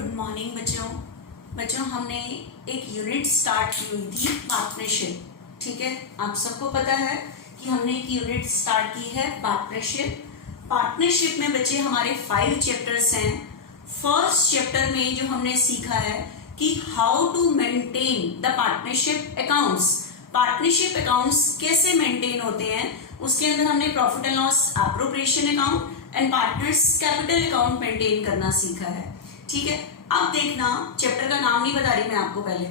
Good morning बच्चों हमने एक यूनिट स्टार्ट की हुई थी पार्टनरशिप। ठीक है, आप सबको पता है कि हमने एक यूनिट स्टार्ट की है पार्टनरशिप में बच्चे हमारे 5 चैप्टर्स हैं। फर्स्ट चैप्टर में जो हमने सीखा है कि how to maintain the partnership accounts कैसे मेंटेन होते हैं। उसके अंदर हमने profit and loss appropriation account and partners capital account maintain करना सीखा है। ठीक है, अब देखना, चैप्टर का नाम नहीं बता रही मैं आपको, पहले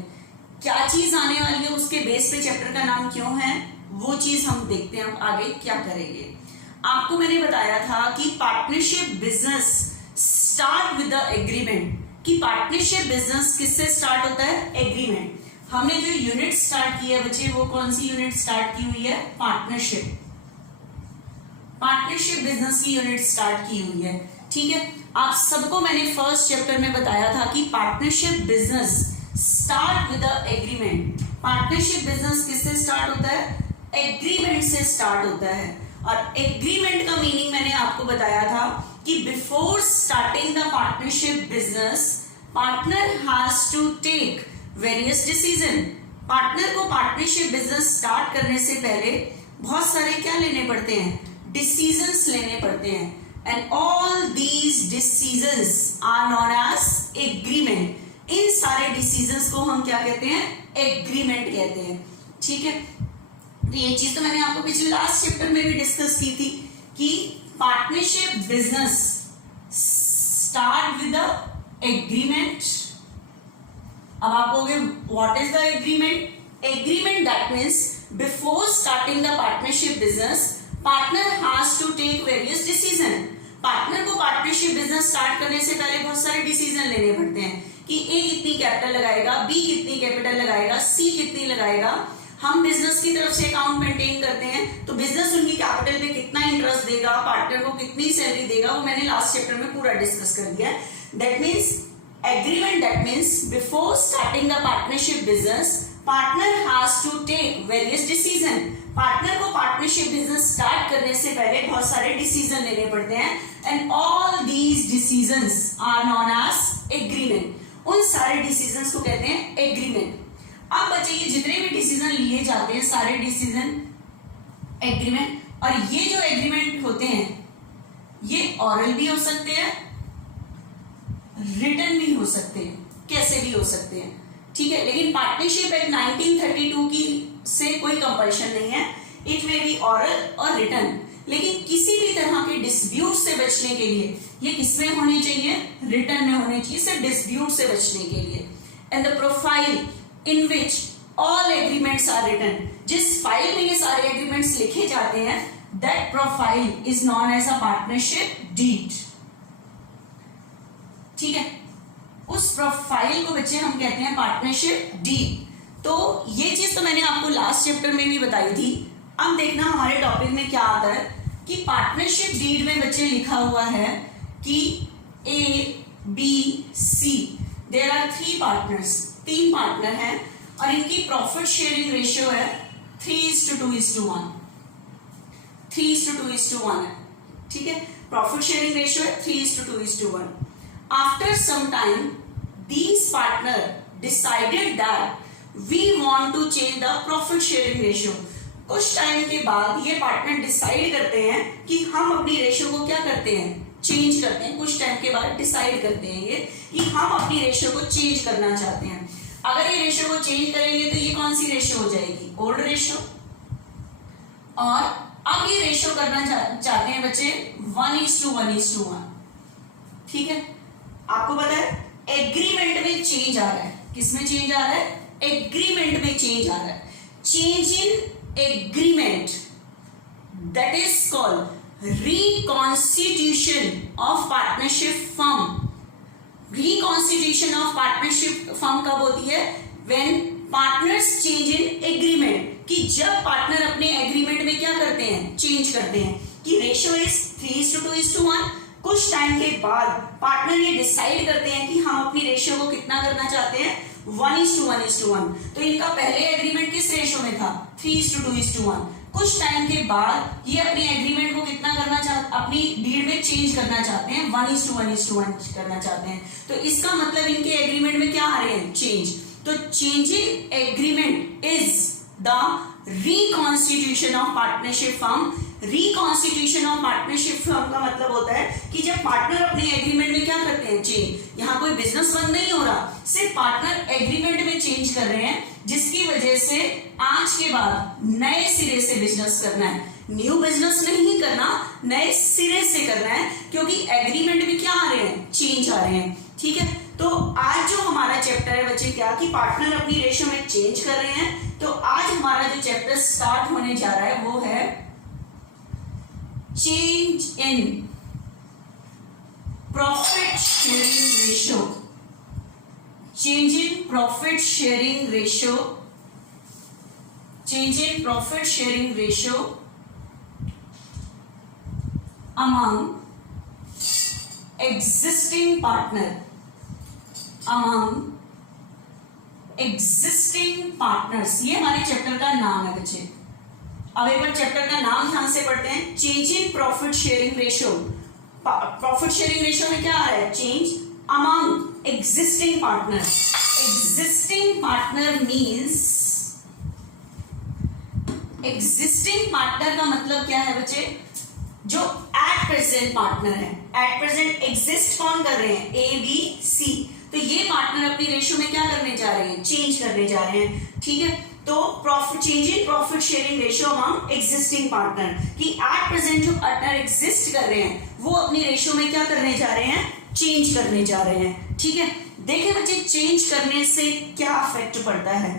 क्या चीज आने वाली है उसके बेस पे चैप्टर का नाम क्यों है वो चीज हम देखते हैं। अब आगे क्या करेंगे, आपको मैंने बताया था कि partnership business start with the agreement, कि पार्टनरशिप बिजनेस किससे स्टार्ट होता है, एग्रीमेंट। हमने जो यूनिट स्टार्ट की है बच्चे, वो कौन सी यूनिट स्टार्ट की हुई है, पार्टनरशिप बिजनेस की यूनिट स्टार्ट की हुई है। ठीक है, आप सबको मैंने फर्स्ट चैप्टर में बताया था कि partnership business start with the agreement. Partnership business किससे स्टार्ट होता है, एग्रीमेंट से स्टार्ट होता है। और एग्रीमेंट का मीनिंग मैंने आपको बताया था कि before starting the partnership business partner has to take various decision. Partner को पार्टनरशिप बिजनेस स्टार्ट करने से पहले बहुत सारे क्या लेने पड़ते हैं, डिसीजंस लेने पड़ते हैं। And all these decisions are known as agreement. इन सारे डिसीजंस को हम क्या कहते हैं, एग्रीमेंट कहते हैं। ठीक है, तो ये चीज तो मैंने आपको पिछले लास्ट चैप्टर में भी डिस्कस की थी कि partnership business start with the agreement. अब आप कहोगे what is the agreement? Agreement that means before starting the partnership business partner has to take various decision. Partner को पार्टनरशिप बिजनेस स्टार्ट करने से पहले बहुत सारे डिसीजन लेने पड़ते हैं कि ए कितनी कैपिटल लगाएगा, बी कितनी कैपिटल लगाएगा, सी कितनी लगाएगा। हम बिजनेस की तरफ से अकाउंट मेंटेन करते हैं तो बिजनेस उनकी कैपिटल पे कितना इंटरेस्ट देगा, पार्टनर को कितनी सैलरी देगा, वो मैंने लास्ट चैप्टर में पूरा डिस्कस कर दिया है। That means agreement, that means before starting the partnership business partner has to take various decision. Partner को पार्टनरशिप बिजनेस स्टार्ट करने से पहले बहुत सारे डिसीजन लेने पड़ते हैं। And all these decisions are known as agreement. उन सारे डिसीजंस को कहते हैं एग्रीमेंट। अब बच्चे ये जितने भी डिसीजन लिए जाते हैं सारे डिसीजन एग्रीमेंट, और ये जो एग्रीमेंट होते हैं ये ऑरल भी हो सकते हैं, रिटन भी हो सकते हैं, कैसे भी हो सकते हैं। ठीक है, लेकिन पार्टनरशिप एक्ट 1932 की से कोई कंपल्शन नहीं है, इट में बी ऑरल और रिटन। लेकिन किसी भी तरह के डिस्प्यूट से बचने के लिए ये किसमें होने चाहिए, रिटन में होने चाहिए, सिर्फ डिस्प्यूट से बचने के लिए। And the profile in which all agreements are written, जिस फाइल में ये सारे एग्रीमेंट्स लिखे जाते हैं, that profile is known as a partnership deed. ठीक है, उस प्रोफाइल को बच्चे हम कहते हैं पार्टनरशिप डीड। तो ये चीज तो मैंने आपको लास्ट चैप्टर में भी बताई थी। अब देखना हमारे टॉपिक में क्या आता है कि पार्टनरशिप डीड में बच्चे लिखा हुआ है कि A B C there are 3 partners, 3 partner हैं और इनकी प्रॉफिट शेयरिंग रेशियो है 3:2:1। 3:2:1 है। ठीक है, प्रॉफिट शेयरिंग रेशियो है 3:2:1। After some time these partner decided that we want to change the profit sharing ratio। कुछ टाइम के बाद ये पार्टनर डिसाइड करते हैं कि हम अपनी रेशियो को क्या करते हैं, चेंज करते हैं। कुछ टाइम के बाद डिसाइड करते हैं ये कि हम अपनी रेशियो को चेंज करना चाहते हैं। अगर ये रेशियो को चेंज करेंगे तो ये कौन सी रेशियो हो जाएगी, ओल्ड रेशियो। और अब ये रेशियो करना चाहते हैं बच्चे 1:1:1। ठीक है, आपको पता है एग्रीमेंट में चेंज आ रहा है। किसमें चेंज आ रहा है, एग्रीमेंट में चेंज आ रहा है। Change in agreement that is called reconstitution of partnership firm. Reconstitution of partnership firm कब होती है, when partners change in agreement, कि जब पार्टनर अपने एग्रीमेंट में क्या करते हैं, चेंज करते हैं कि रेशियो इज 3:2:1। कुछ टाइम के बाद पार्टनर ये डिसाइड करते हैं कि हम अपनी रेशियो को कितना करना चाहते हैं, 1:1:1। तो इनका पहले एग्रीमेंट किस रेशियो में था, 3:2:1। कुछ टाइम के बाद ये अपनी एग्रीमेंट को कितना करना चाहते, अपनी डीड में चेंज करना चाहते हैं, 1:1 करना चाहते हैं। तो इसका मतलब इनके एग्रीमेंट में क्या आ रहे हैं, चेंज। तो changing agreement is the reconstitution of partnership firm. Reconstitution of partnership firm का मतलब होता है कि जब पार्टनर अपने एग्रीमेंट में क्या करते हैं, चेंज। यहाँ कोई बिजनेस बंद नहीं हो रहा, सिर्फ पार्टनर एग्रीमेंट में चेंज कर रहे हैं, जिसकी वजह से आज के बाद नए सिरे से बिजनेस करना है। न्यू बिजनेस नहीं करना, नए सिरे से करना है, क्योंकि एग्रीमेंट में क्या आ रहे हैं, चेंज आ रहे हैं। ठीक है, तो आज जो हमारा चैप्टर है बच्चे क्या, कि पार्टनर अपनी रेशो में चेंज कर रहे हैं। तो आज हमारा जो चैप्टर स्टार्ट होने जा रहा है वो है change in profit sharing ratio. Change in profit sharing ratio, change in profit sharing ratio among existing partner, among existing partners। ये हमारे चैप्टर का नाम है बच्चे। अब एक बार चैप्टर का नाम ध्यान से पढ़ते हैं, change in profit sharing ratio. Profit sharing ratio में क्या आ रहा है, change among existing partner। existing partner means, existing partner का मतलब क्या है बच्चे, जो एट प्रेजेंट पार्टनर है। एट प्रेजेंट एग्जिस्ट कौन कर रहे हैं, ए बी सी। तो ये पार्टनर अपनी रेशो में क्या करने जा रहे हैं, चेंज करने जा रहे हैं। ठीक है, तो profit, change in profit sharing ratio among existing partner, कि एट प्रेजेंट जो पार्टनर एग्जिस्ट कर रहे हैं वो अपनी रेशो में क्या करने जा रहे हैं, चेंज करने जा रहे हैं। ठीक है, देखिए बच्चे, चेंज करने से क्या इफेक्ट पड़ता है,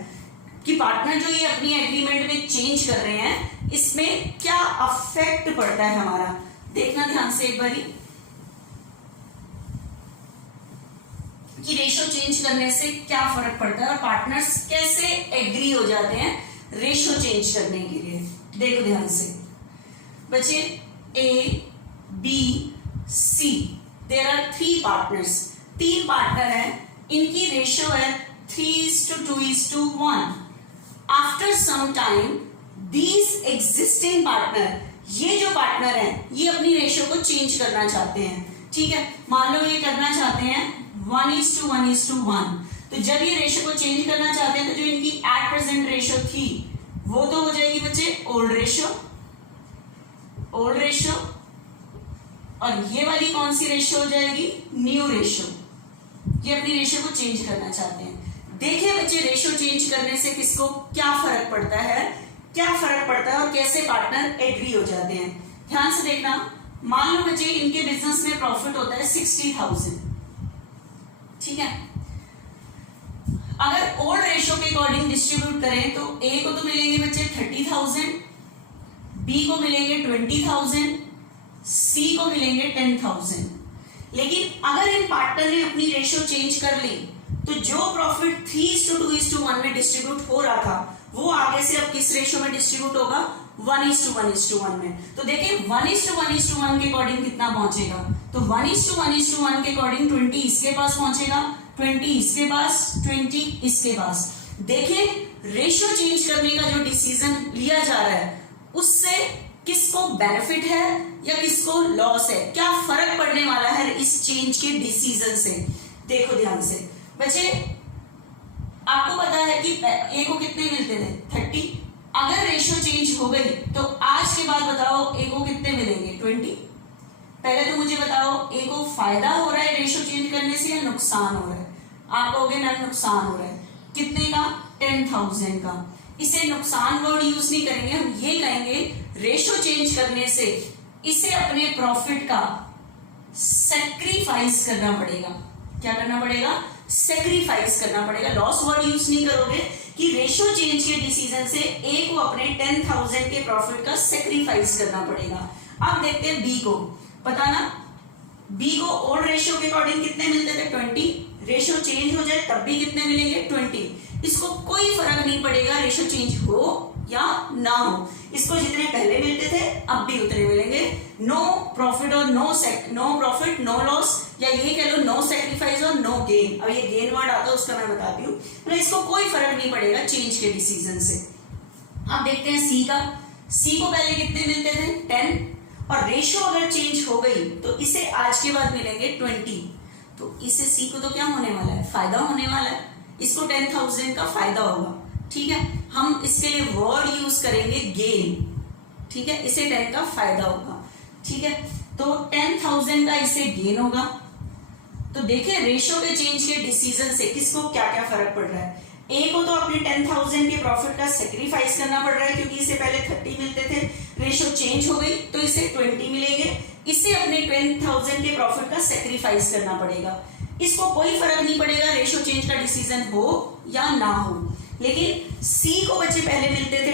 कि पार्टनर जो ये अपनी एग्रीमेंट में चेंज कर रहे हैं इसमें क्या अफेक्ट पड़ता है हमारा, देखना ध्यान से एक बारी, कि रेशो चेंज करने से क्या फर्क पड़ता है और पार्टनर्स कैसे एग्री हो जाते हैं रेशो चेंज करने के लिए। देखो ध्यान से बच्चे, A B C, there are 3 partners, 3 partner है, इनकी रेशो है 3:2:1। After some time these existing partner, ये जो पार्टनर है ये अपनी रेशो को चेंज करना चाहते हैं। ठीक है, मान लो ये करना चाहते हैं 1:1:1। तो जब ये रेशो को चेंज करना चाहते हैं तो जो इनकी एट प्रेजेंट रेशो थी वो तो हो जाएगी बच्चे ओल्ड रेशो, ओल्ड रेशो, और ये वाली कौन सी रेशो हो जाएगी, न्यू रेशो। ये अपनी रेशो को चेंज करना चाहते हैं। देखिए बच्चे, रेशो चेंज करने से किसको क्या फर्क पड़ता है, क्या फर्क पड़ता है और कैसे पार्टनर एग्री हो जाते हैं। ध्यान से देखना, मान लो बच्चे इनके बिजनेस में प्रॉफिट होता है 60,000। ठीक है, अगर ओल्ड रेशो के अकॉर्डिंग डिस्ट्रीब्यूट करें तो ए को तो मिलेंगे बच्चे 30,000, बी को मिलेंगे 20,000, सी को मिलेंगे 10,000। लेकिन अगर इन पार्टनर ने अपनी रेशो चेंज कर ली तो जो प्रॉफिट 3:2:1 में डिस्ट्रीब्यूट हो रहा था वो आगे से अब किस रेशो में डिस्ट्रीब्यूट होगा, 1:1:1 में। तो देखिए 1:1:1 के अकॉर्डिंग कितना पहुंचेगा, तो 1:1:1 के अकॉर्डिंग 20 इसके पास पहुंचेगा, 20 इसके पास, 20 इसके पास। देखिए रेशो चेंज करने का जो डिसीजन लिया जा रहा है उससे किसको बेनिफिट है या किसको लॉस है, क्या फर्क पड़ने वाला है इस चेंज के डिसीजन से। देखो ध्यान से बच्चे, आपको पता है कि ए को कितने मिलते थे 30। अगर रेशो चेंज हो गई तो आज के बाद बताओ ए को कितने मिलेंगे 20। पहले तो मुझे बताओ ए को फायदा हो रहा है रेशो चेंज करने से या नुकसान हो रहा है। आप कहोगे ना नुकसान हो रहा है, कितने का, 10,000 का। इसे नुकसान वर्ड यूज नहीं करेंगे, हम ये कहेंगे रेशो चेंज करने से इसे अपने प्रॉफिट का सैक्रिफाइस करना पड़ेगा। क्या करना पड़ेगा, सैक्रिफाइस करना पड़ेगा। लॉस वर्ड यूज नहीं करोगे कि रेशो चेंज के डिसीजन से ए को अपने 10,000 के प्रॉफिट का सैक्रिफाइस करना पड़ेगा। अब देखते हैं बी को, पता ना बी को ओल्ड रेशो के अकॉर्डिंग कितने मिलते थे 20, रेशो चेंज हो जाए तब भी कितने मिलेंगे 20। इसको कोई फर्क नहीं पड़ेगा रेशो चेंज हो या ना हो, इसको जितने पहले मिलते थे अब भी उतने मिलेंगे। नो प्रॉफिट और नो प्रॉफिट नो लॉस, या ये कह लो नो सैक्रिफाइस और नो गेन। अब ये गेन वर्ड आता है उसका मैं बताती हूँ, तो इसको कोई फर्क नहीं पड़ेगा चेंज के डिसीजन से। अब देखते हैं सी का। सी को पहले कितने मिलते थे 10, और रेशो अगर चेंज हो गई तो इसे आज के बाद मिलेंगे 20, तो इससे सी को तो क्या होने वाला है, फायदा होने वाला है, इसको 10,000 का फायदा होगा। ठीक है, हम इसके लिए वर्ड यूज करेंगे गेन। ठीक है, इसे 10 का फायदा होगा। ठीक है, तो 10,000 का इसे गेन होगा। तो देखिए रेशो के चेंज के डिसीजन से किसको क्या क्या फर्क पड़ रहा है। ए को तो अपने 10,000 के प्रॉफिट का सेक्रीफाइस करना पड़ रहा है, क्योंकि इसे पहले 30 मिलते थे, रेशो चेंज हो गई तो इसे 20 मिलेंगे, इसे अपने 10,000 के प्रॉफिट का सेक्रीफाइस करना पड़ेगा। इसको कोई फर्क नहीं पड़ेगा रेशो चेंज का डिसीजन हो या ना हो, लेकिन सी को बच्चे पहले मिलते थे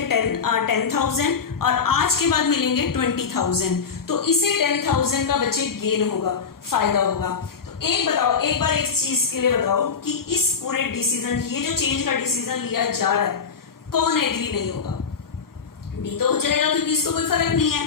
10,000 और आज के बाद मिलेंगे 20,000, तो इसे 10,000 का बच्चे गेन होगा, फायदा होगा। तो एक बताओ, एक बार एक चीज के लिए बताओ कि इस पूरे डिसीजन, ये जो चेंज का डिसीजन लिया जा रहा है, कौन एग्री नहीं होगा? डी तो हो जाएगा क्योंकि इसको कोई फर्क नहीं है,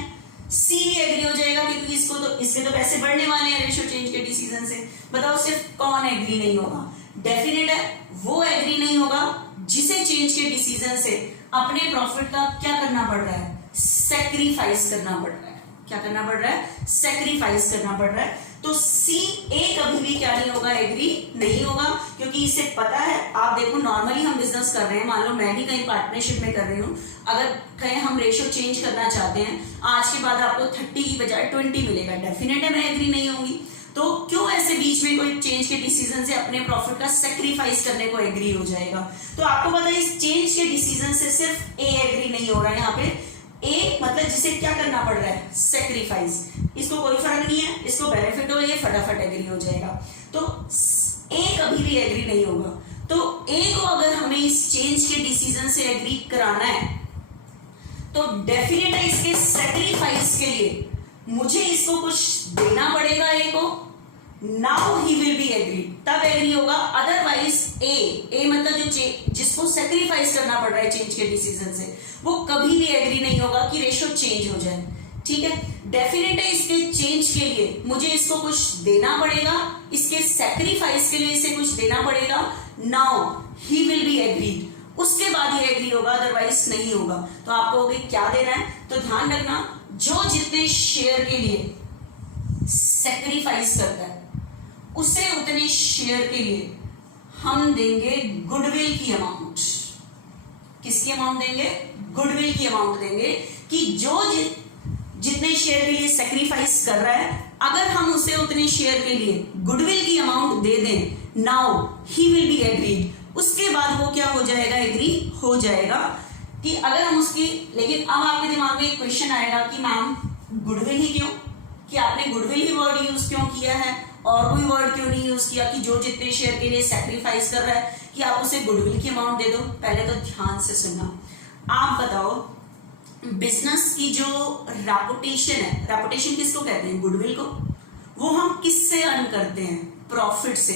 सी भी एग्री हो जाएगा क्योंकि इसके तो पैसे बढ़ने वाले हैं रेशो चेंज के डिसीजन से। बताओ सिर्फ कौन एग्री नहीं होगा? डेफिनेट है वो एग्री नहीं होगा जिसे चेंज के डिसीजन से अपने प्रॉफिट का क्या करना पड़ रहा है, सेक्रीफाइस करना पड़ रहा है। क्या करना पड़ रहा है? सेक्रीफाइस करना पड़ रहा है। तो सी ए कभी भी क्या नहीं होगा, एग्री नहीं होगा, क्योंकि इसे पता है। आप देखो नॉर्मली हम बिजनेस कर रहे हैं, मान लो मैं भी कहीं पार्टनरशिप में कर रही हूँ, अगर कहीं हम रेशो चेंज करना चाहते हैं, आज के बाद आपको 30 की बजाय 20 मिलेगा, डेफिनेट है मैं एग्री नहीं होंगी। तो क्यों ऐसे बीच में कोई चेंज के डिसीजन से अपने प्रॉफिट का सेक्रीफाइस करने को एग्री हो जाएगा? तो आपको पता है इस चेंज के डिसीजन से सिर्फ ए एग्री नहीं हो रहा है। यहाँ पे ए मतलब जिसे क्या करना पड़ रहा है, सेक्रीफाइस, इसको कोई फर्क नहीं है, इसको बेनिफिट हो, ये फटाफट एग्री हो जाएगा। तो ए कभी भी एग्री नहीं होगा। तो ए को अगर हमें इस चेंज के डिसीजन से एग्री कराना है तो डेफिनेट है इसके सेक्रीफाइस के लिए मुझे इसको कुछ देना पड़ेगा ए को, now he will be agree, तब एग्री होगा। अदरवाइज ए मतलब जो जिसको सेक्रीफाइस करना पड़ रहा है चेंज के डिसीजन से, वो कभी भी एग्री नहीं होगा कि रेशो चेंज हो जाए। ठीक है, डेफिनेट है इसके चेंज के लिए मुझे इसको कुछ देना पड़ेगा, इसके सेक्रीफाइस के लिए इसे कुछ देना पड़ेगा, now he will B agreed, उसके बाद ही एग्री होगा, अदरवाइज नहीं होगा। तो आपको क्या देना है, तो ध्यान रखना, जो जितने शेयर के लिए सेक्रीफाइस करता है उसे उतने शेयर के लिए हम देंगे गुडविल की अमाउंट। किसकी अमाउंट देंगे? गुडविल की अमाउंट देंगे, कि जो जितने शेयर के लिए सेक्रीफाइस कर रहा है, अगर हम उसे उतने शेयर के लिए गुडविल की अमाउंट दे दें, now he will B agreed, उसके बाद वो क्या हो जाएगा, एग्री हो जाएगा। कि अगर हम उसकी, लेकिन अब आपके दिमाग में एक क्वेश्चन आएगा कि मैम गुडविल ही क्यों, कि आपने गुडविल ही वर्ड यूज क्यों किया है और कोई वर्ड क्यों नहीं यूज किया कि जो जितने शेयर के लिए सेक्रीफाइस कर रहा है कि आप उसे गुडविल की अमाउंट दे दो। पहले तो ध्यान से सुनना, आप बताओ बिजनेस की जो रेपुटेशन है, रेपुटेशन किसको कहते हैं, गुडविल को, वो हम किससे अर्न करते हैं, प्रॉफिट से।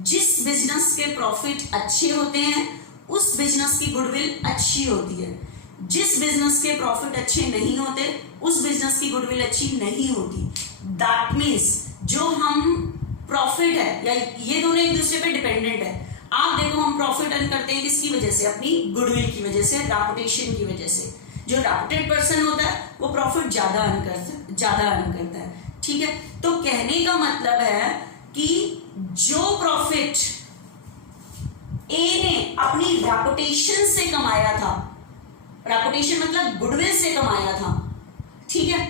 जिस बिजनेस के प्रॉफिट अच्छे होते हैं उस बिजनेस की गुडविल अच्छी होती है, जिस बिजनेस के प्रॉफिट अच्छे नहीं होते उस बिजनेस की गुडविल अच्छी नहीं होती। दैट मीन्स जो हम प्रॉफिट है, या ये दोनों एक दूसरे पे डिपेंडेंट है। आप देखो हम प्रॉफिट अर्न करते हैं किसकी वजह से, अपनी गुडविल की वजह से, रेपुटेशन की वजह से। जो रेपुटेड पर्सन होता है वो प्रॉफिट ज्यादा अर्न करता है। ठीक है, तो कहने का मतलब है कि जो प्रॉफिट ए ने अपनी रेपुटेशन से कमाया था, रेपुटेशन मतलब गुडविल से कमाया था, ठीक है,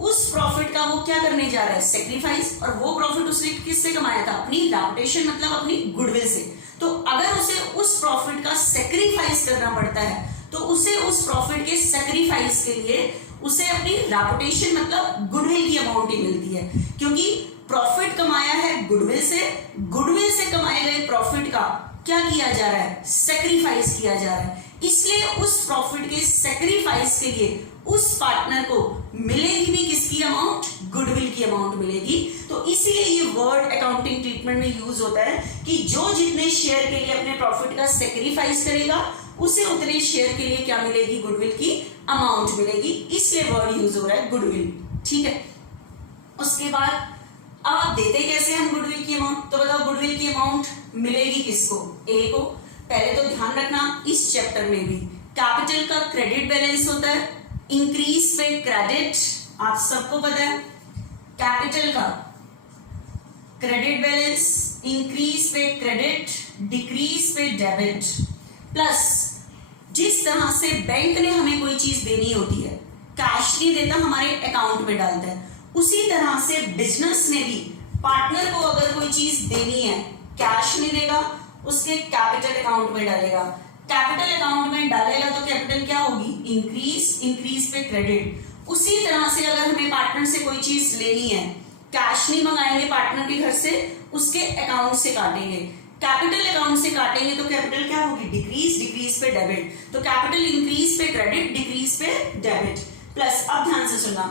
उस प्रॉफिट का वो क्या करने जा रहा है, सेक्रीफाइस। और वो प्रॉफिट उसने किससे कमाया था, अपनी रेपुटेशन मतलब अपनी गुडविल से। तो अगर उसे उस प्रॉफिट का सेक्रीफाइस करना पड़ता है तो उसे उस प्रॉफिट के सेक्रीफाइस के लिए उसे अपनी रेपुटेशन मतलब गुडविल की अमाउंट ही मिलती है, क्योंकि प्रॉफिट कमाया है गुडविल से, गुडविल से कमाए गए प्रॉफिट का क्या किया जा रहा है, सेक्रीफाइस किया जा रहा है। इसलिए उस प्रॉफिट के सेक्रीफाइस के लिए उस पार्टनर को मिलेगी भी किसकी अमाउंट, गुडविल की अमाउंट मिलेगी। तो इसीलिए ये वर्ड अकाउंटिंग ट्रीटमेंट में यूज होता है कि जो जितने शेयर के लिए अपने प्रॉफिट का सेक्रीफाइस करेगा उसे उतने शेयर के लिए क्या मिलेगी, गुडविल की अमाउंट मिलेगी, इसलिए वर्ड यूज हो रहा है गुडविल। ठीक है, उसके बाद अब आप देते कैसे हम गुडविल की अमाउंट, तो बताओ गुडविल की अमाउंट मिलेगी किसको, ए को। पहले तो ध्यान रखना इस चैप्टर में भी कैपिटल का क्रेडिट बैलेंस होता है, इंक्रीज पे क्रेडिट, आप सबको पता है कैपिटल का क्रेडिट बैलेंस, इंक्रीज पे क्रेडिट, डिक्रीज पे डेबिट। प्लस जिस तरह से बैंक ने हमें कोई चीज देनी होती है, कैश नहीं देता, हमारे अकाउंट में डालता है, उसी तरह से बिजनेस ने भी पार्टनर को अगर कोई चीज देनी है, कैश नहीं देगा, उसके कैपिटल अकाउंट में डालेगा। कैपिटल अकाउंट में डालेगा तो कैपिटल क्या होगी? इंक्रीज, इंक्रीज पे क्रेडिट। उसी तरह से अगर हमें पार्टनर से कोई चीज लेनी है, कैश नहीं मंगाएंगे पार्टनर के घर से, उसके अकाउंट से काटेंगे, कैपिटल अकाउंट से काटेंगे तो कैपिटल क्या होगी? डिक्रीज, डिक्रीज पे डेबिट। तो कैपिटल इंक्रीज पे क्रेडिट, डिक्रीज पे डेबिट। प्लस अब ध्यान से सुनना,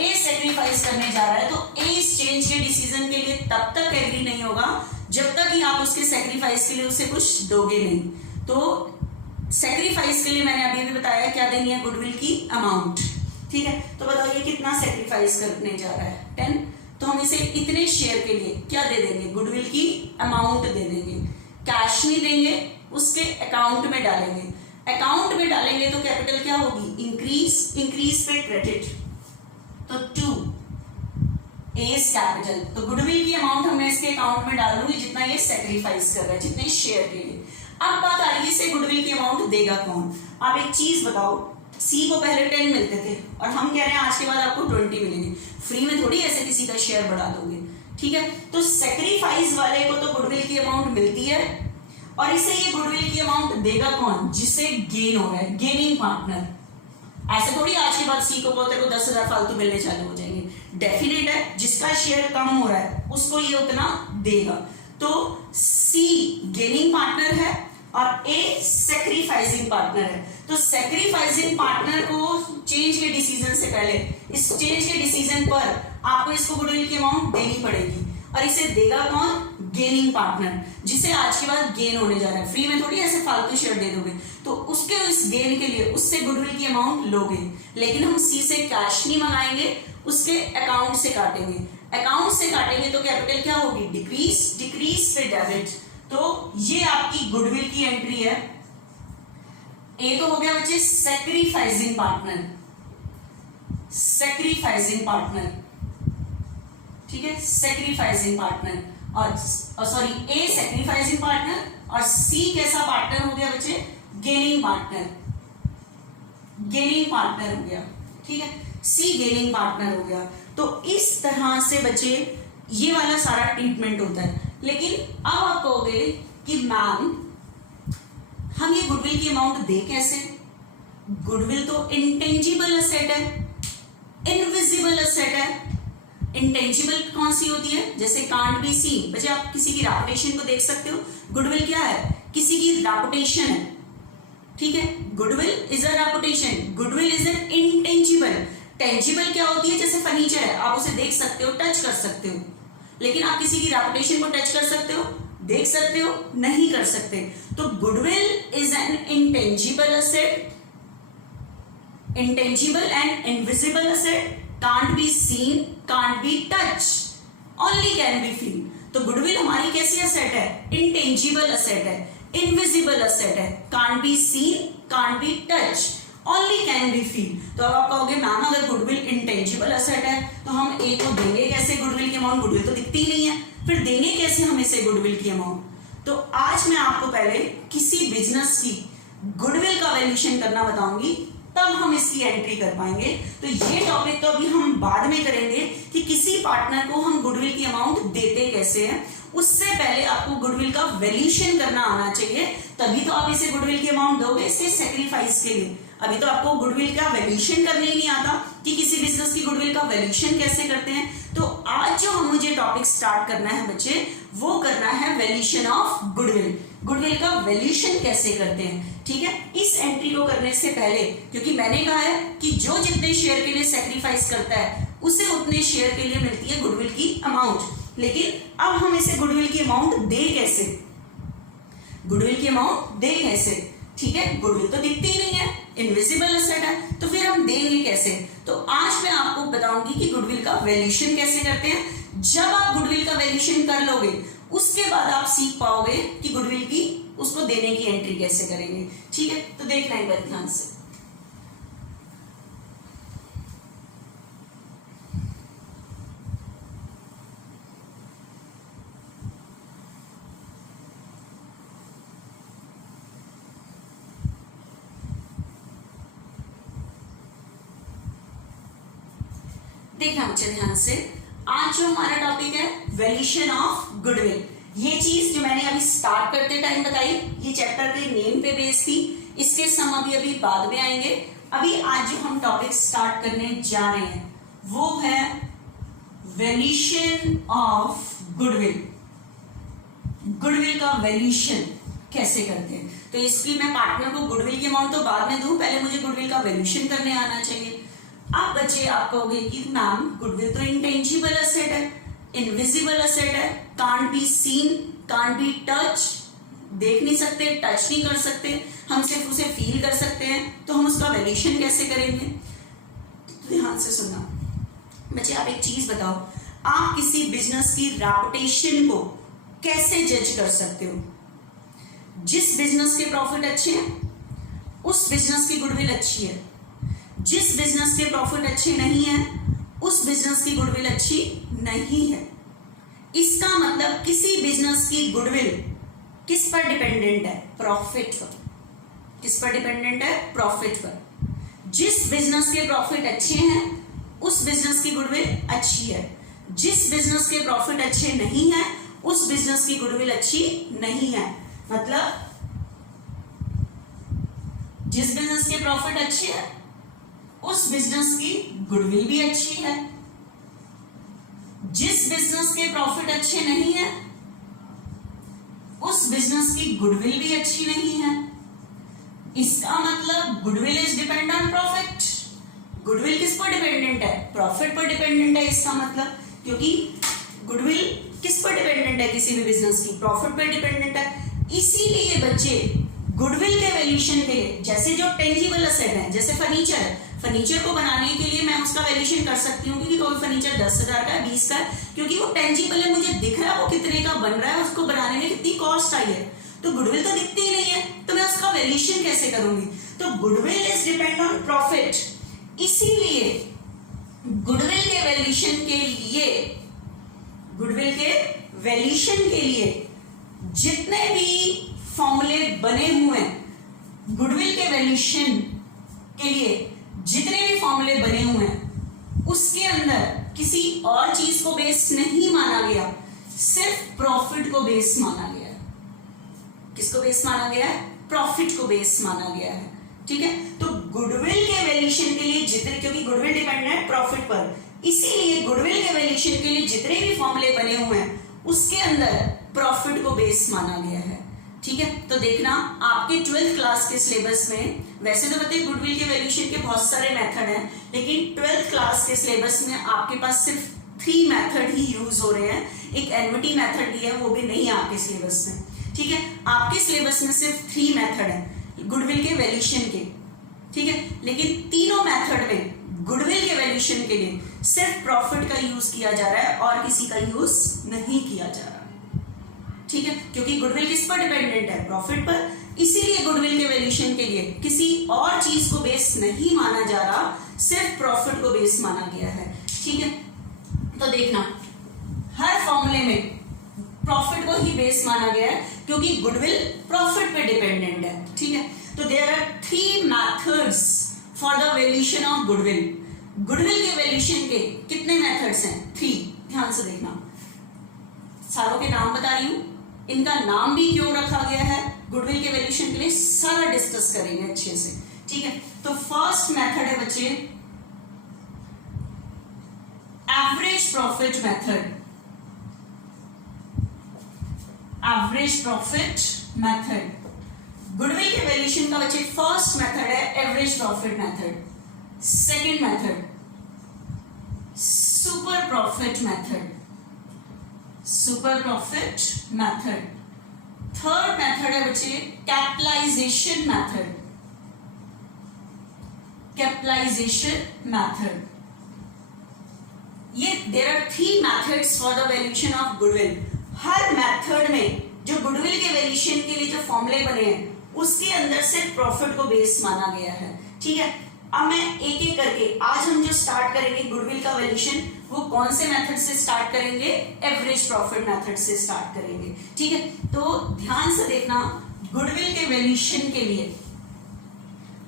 ए सेक्रीफाइस करने जा रहा है तो ए इस चेंज के डिसीजन के लिए तब तक एग्री नहीं होगा जब तक कि आप उसके सेक्रीफाइस के लिए उसे कुछ दोगे नहीं। तो सेक्रीफाइस के लिए मैंने अभी भी बताया क्या देनी है? गुडविल की अमाउंट। ठीक है, तो बताइए कितना सेक्रीफाइस करने जा रहा है? 10। तो हम इसे इतने शेयर के लिए क्या दे देंगे? गुडविल की अमाउंट दे देंगे। कैश नहीं देंगे, उसके अकाउंट में डालेंगे। अकाउंट में डालेंगे तो कैपिटल क्या होगी? इंक्रीज, इंक्रीज पे क्रेडिट, तो 2 एज कैपिटल। तो गुडविल की अमाउंट हमने इसके अकाउंट में डाल दूंगी जितना ये सेक्रीफाइस कर रहा है, जितने शेयर के लिए। अब बात आ रही है इसे गुडविल की अमाउंट देगा कौन? आप एक चीज बताओ, सी को पहले 10 मिलते थे और हम कह रहे हैं आज के बाद आपको 20 मिलेंगे। फ्री में थोड़ी ऐसे किसी का शेयर बढ़ा दोगे। ठीक है, तो सेक्रीफाइस वाले को तो गुडविल की अमाउंट मिलती है और इसे ये गुडविल की अमाउंट देगा कौन? जिससे गेन हो रहा है, गेनिंग पार्टनर। ऐसे थोड़ी आज के बाद सी को पोते को 10,000 फालतू मिलने चालू हो जाएंगे। डेफिनेट है जिसका शेयर कम हो रहा है उसको ये उतना देगा। तो सी गेनिंग पार्टनर है और ए सेक्रीफाइसिंग पार्टनर है। तो सेक्रीफाइसिंग पार्टनर को चेंज के डिसीजन से पहले, इस चेंज के डिसीजन पर आपको इसको गुडविल की अमाउंट देनी पड़ेगी और इसे देगा कौन? गेनिंग पार्टनर, जिसे आज के बाद गेन होने जा रहा है। फ्री में थोड़ी ऐसे फालतू शेयर दे दोगे, तो उसके इस गेन के लिए उससे गुडविल की अमाउंट लोगे। लेकिन हम सी से कैश नहीं मंगाएंगे, उसके अकाउंट से काटेंगे। अकाउंट से काटेंगे तो कैपिटल क्या होगी? डिक्रीज, डिक्रीज पे डेबिट। तो ये आपकी गुडविल की एंट्री है। ए तो हो गया बच्चे सेक्रीफाइसिंग पार्टनर, सेक्रीफाइसिंग पार्टनर। ठीक है, सेक्रीफाइसिंग पार्टनर और सॉरी ए सेक्रीफाइसिंग पार्टनर और सी कैसा पार्टनर हो गया बच्चे? गेनिंग पार्टनर, गेनिंग पार्टनर हो गया। ठीक है, सी गेनिंग पार्टनर हो गया। तो इस तरह से बच्चे ये वाला सारा ट्रीटमेंट होता है। लेकिन अब आप कहोगे कि मैम हम ये गुडविल की अमाउंट दे कैसे? गुडविल तो इंटेंजिबल एसेट है, इनविजिबल एसेट है। इंटेंजिबल कौन सी होती है? जैसे कांट बी सीन। बच्चे आप किसी की रेपुटेशन को देख सकते हो। गुडविल क्या है? किसी की रेपुटेशन है। ठीक है, goodwill is a reputation, goodwill is an intangible. Tangible क्या होती है? जैसे फर्नीचर है, आप उसे देख सकते हो, टच कर सकते हो। लेकिन आप किसी की रेपुटेशन को टच कर सकते हो, देख सकते हो? नहीं कर सकते। तो goodwill is an intangible asset, intangible and invisible asset, can't be seen, can't be touched, only can be feel। तो गुडविल हमारी कैसी एसेट है? इंटेंजिबल एसेट है, इनविजिबल एसेट है, can't be seen, can't be touched, only can be feel। तो अब आप कहोगे मैम अगर गुडविल इंटेंजिबल एसेट है तो हम ए को देंगे कैसे गुडविल की अमाउंट? गुडविल तो दिखती ही नहीं है, फिर देंगे कैसे हम इसे गुडविल की अमाउंट? तो आज मैं आपको पहले किसी बिजनेस की गुडविल का वैल्यूएशन करना बताऊंगी, तब हम इसकी एंट्री कर पाएंगे। तो ये टॉपिक तो अभी हम बाद में करेंगे कि किसी पार्टनर को हम गुडविल की अमाउंट देते कैसे हैं। उससे पहले आपको गुडविल का वैल्यूएशन करना आना चाहिए, तभी तो आप इसे गुडविल की अमाउंट दोगे इसके सेक्रीफाइस के लिए। अभी तो आपको गुडविल का वैल्यूएशन करने ही नहीं आता कि किसी बिजनेस की गुडविल का वैल्यूएशन कैसे करते हैं। तो आज जो हम मुझे टॉपिक स्टार्ट करना है बच्चे, वो करना है वैल्यूएशन ऑफ गुडविल। गुडविल का वैल्यूएशन कैसे करते हैं? ठीक है, इस एंट्री को करने से पहले, क्योंकि मैंने कहा है कि जो जितने शेयर के लिए सेक्रीफाइस करता है उसे उतने शेयर के लिए मिलती है गुडविल की अमाउंट। लेकिन अब हम इसे गुडविल की अमाउंट दे कैसे? गुडविल की अमाउंट दे कैसे? ठीक है, गुडविल तो दिखती ही नहीं है, इनविजिबल एसेट है, तो फिर हम देंगे कैसे? तो आज मैं आपको बताऊंगी कि गुडविल का वैल्यूएशन कैसे करते हैं। जब आप गुडविल का वैल्यूएशन कर लोगे उसके बाद आप सीख पाओगे कि गुडविल की उसको देने की एंट्री कैसे करेंगे। ठीक है, तो देखना एक बार ध्यान से। देखना मुझे ध्यान से, आज जो हमारा टॉपिक है वैल्यूएशन ऑफ गुडविल, ये चीज जो मैंने अभी स्टार्ट करते टाइम बताई, ये चैप्टर के नेम पे बेस्ड थी, इसके सम अभी बाद में आएंगे। अभी आज जो हम टॉपिक स्टार्ट करने जा रहे हैं वो है वैल्यूएशन ऑफ गुडविल। गुडविल का वैल्यूएशन कैसे करते हैं, तो इसलिए मैं पार्टनर को गुडविल की अमाउंट तो बाद में दूं, पहले मुझे गुडविल का वैल्यूएशन करने आना चाहिए। आप बच्चे आप कहोगे कि मैम गुडविल तो इंटेंजिबल एसेट है, इनविजिबल एसेट है, can't be seen, can't be touch, देख नहीं सकते, टच नहीं कर सकते, हम सिर्फ उसे फील कर सकते हैं, तो हम उसका वैल्यूएशन कैसे करेंगे। तो ध्यान से सुनना बच्चे, आप एक चीज बताओ, आप किसी बिजनेस की रेपुटेशन को कैसे जज कर सकते हो। जिस बिजनेस के प्रॉफिट अच्छे हैं उस बिजनेस की गुडविल अच्छी है, जिस बिजनेस के प्रॉफिट अच्छे नहीं है उस बिजनेस की गुडविल अच्छी नहीं है। इसका मतलब किसी बिजनेस की गुडविल किस पर डिपेंडेंट है, प्रॉफिट पर। किस पर डिपेंडेंट है, प्रॉफिट पर। जिस बिजनेस के प्रॉफिट अच्छे हैं उस बिजनेस की गुडविल अच्छी है, जिस बिजनेस के प्रॉफिट अच्छे नहीं है उस बिजनेस की गुडविल अच्छी नहीं है। मतलब जिस बिजनेस के प्रॉफिट अच्छे है उस बिजनेस की गुडविल भी अच्छी है, जिस बिजनेस के प्रॉफिट अच्छे नहीं है उस बिजनेस की गुडविल भी अच्छी नहीं है। इसका मतलब goodwill is depend on profit. Goodwill किस पर डिपेंडेंट है, प्रॉफिट पर डिपेंडेंट है। इसका मतलब क्योंकि गुडविल किस पर डिपेंडेंट है, किसी भी बिजनेस की प्रॉफिट पर डिपेंडेंट है। इसीलिए बच्चे गुडविल के वैल्यूएशन के लिए, जैसे जो टेंजिबल एसेट है, जैसे फर्नीचर को बनाने के लिए मैं उसका वैल्यूएशन कर सकती हूँ, क्योंकि कोई फर्नीचर 10,000 का है, 20 का है, क्योंकि वो टेंजिबल है, मुझे दिख रहा है वो कितने का बन रहा है, उसको बनाने में कितनी कॉस्ट आई है। तो गुडविल तो दिखती ही नहीं है, तो मैं उसका वैल्यूएशन कैसे करूंगी। तो goodwill is depend on profit. इसीलिए गुडविल के वैल्यूएशन के लिए जितने भी फॉर्मूले बने हुए हैं, गुडविल के वैल्यूएशन के लिए जितने भी फॉर्मूले बने हुए हैं उसके अंदर किसी और चीज को बेस नहीं माना गया, सिर्फ प्रॉफिट को बेस माना गया है। किसको बेस माना गया है, प्रॉफिट को बेस माना गया है। ठीक है, तो गुडविल के वैल्यूएशन के लिए जितने, क्योंकि गुडविल डिपेंड है प्रॉफिट पर, इसीलिए गुडविल के वैल्यूएशन के लिए जितने भी फॉर्मूले बने हुए हैं उसके अंदर प्रॉफिट को बेस माना गया है। ठीक है, तो देखना आपके 12th क्लास के सिलेबस में, वैसे तो बताइए गुडविल के वैल्यूएशन के बहुत सारे मेथड हैं, लेकिन 12th क्लास के सिलेबस में आपके पास सिर्फ 3 मेथड ही यूज हो रहे हैं। एक एनवीटी मेथड भी है, वो भी नहीं है आपके सिलेबस में। ठीक है, आपके सिलेबस में सिर्फ 3 मेथड है गुडविल के वैल्यूएशन के। ठीक है, लेकिन तीनों मेथड में गुडविल के वैल्यूएशन के लिए सिर्फ प्रॉफिट का यूज किया जा रहा है और किसी का यूज नहीं किया जा रहा। ठीक है, क्योंकि गुडविल किस पर डिपेंडेंट है, प्रॉफिट पर, इसीलिए गुडविल के वैल्यूएशन के लिए किसी और चीज को बेस नहीं माना जा रहा, सिर्फ प्रॉफिट को बेस माना गया है। ठीक है, तो देखना हर फॉर्मूले में प्रॉफिट को ही बेस माना गया है, क्योंकि गुडविल प्रॉफिट पे डिपेंडेंट है। ठीक है, तो there are 3 methods for the valuation of goodwill. Goodwill के वैल्यूएशन के कितने मेथड्स हैं, 3। ध्यान से देखना, सारों के नाम बता रही हूं, इनका नाम भी क्यों रखा गया है गुडविल के वैल्यूएशन के लिए, सारा डिस्कस करेंगे अच्छे से। ठीक है, तो फर्स्ट मेथड है बच्चे average profit method. Average profit method goodwill के वैल्यूएशन का बच्चे फर्स्ट मेथड है average profit method. Second method super profit method, super profit method. Third method है बच्चे कैपिटलाइजेशन मेथड, कैपिटलाइजेशन मेथड। ये there are 3 methods for the valuation of goodwill. हर method में जो गुडविल के वैल्यूएशन के लिए जो फॉर्मूले बने हैं उसके अंदर से प्रॉफिट को बेस माना गया है। ठीक है, अब मैं एक एक करके, आज हम जो स्टार्ट करेंगे गुडविल का वैल्यूएशन, वो कौन से मेथड से स्टार्ट करेंगे, एवरेज प्रॉफिट मेथड से स्टार्ट करेंगे। ठीक है, तो ध्यान से देखना, गुडविल के वैल्यूएशन के लिए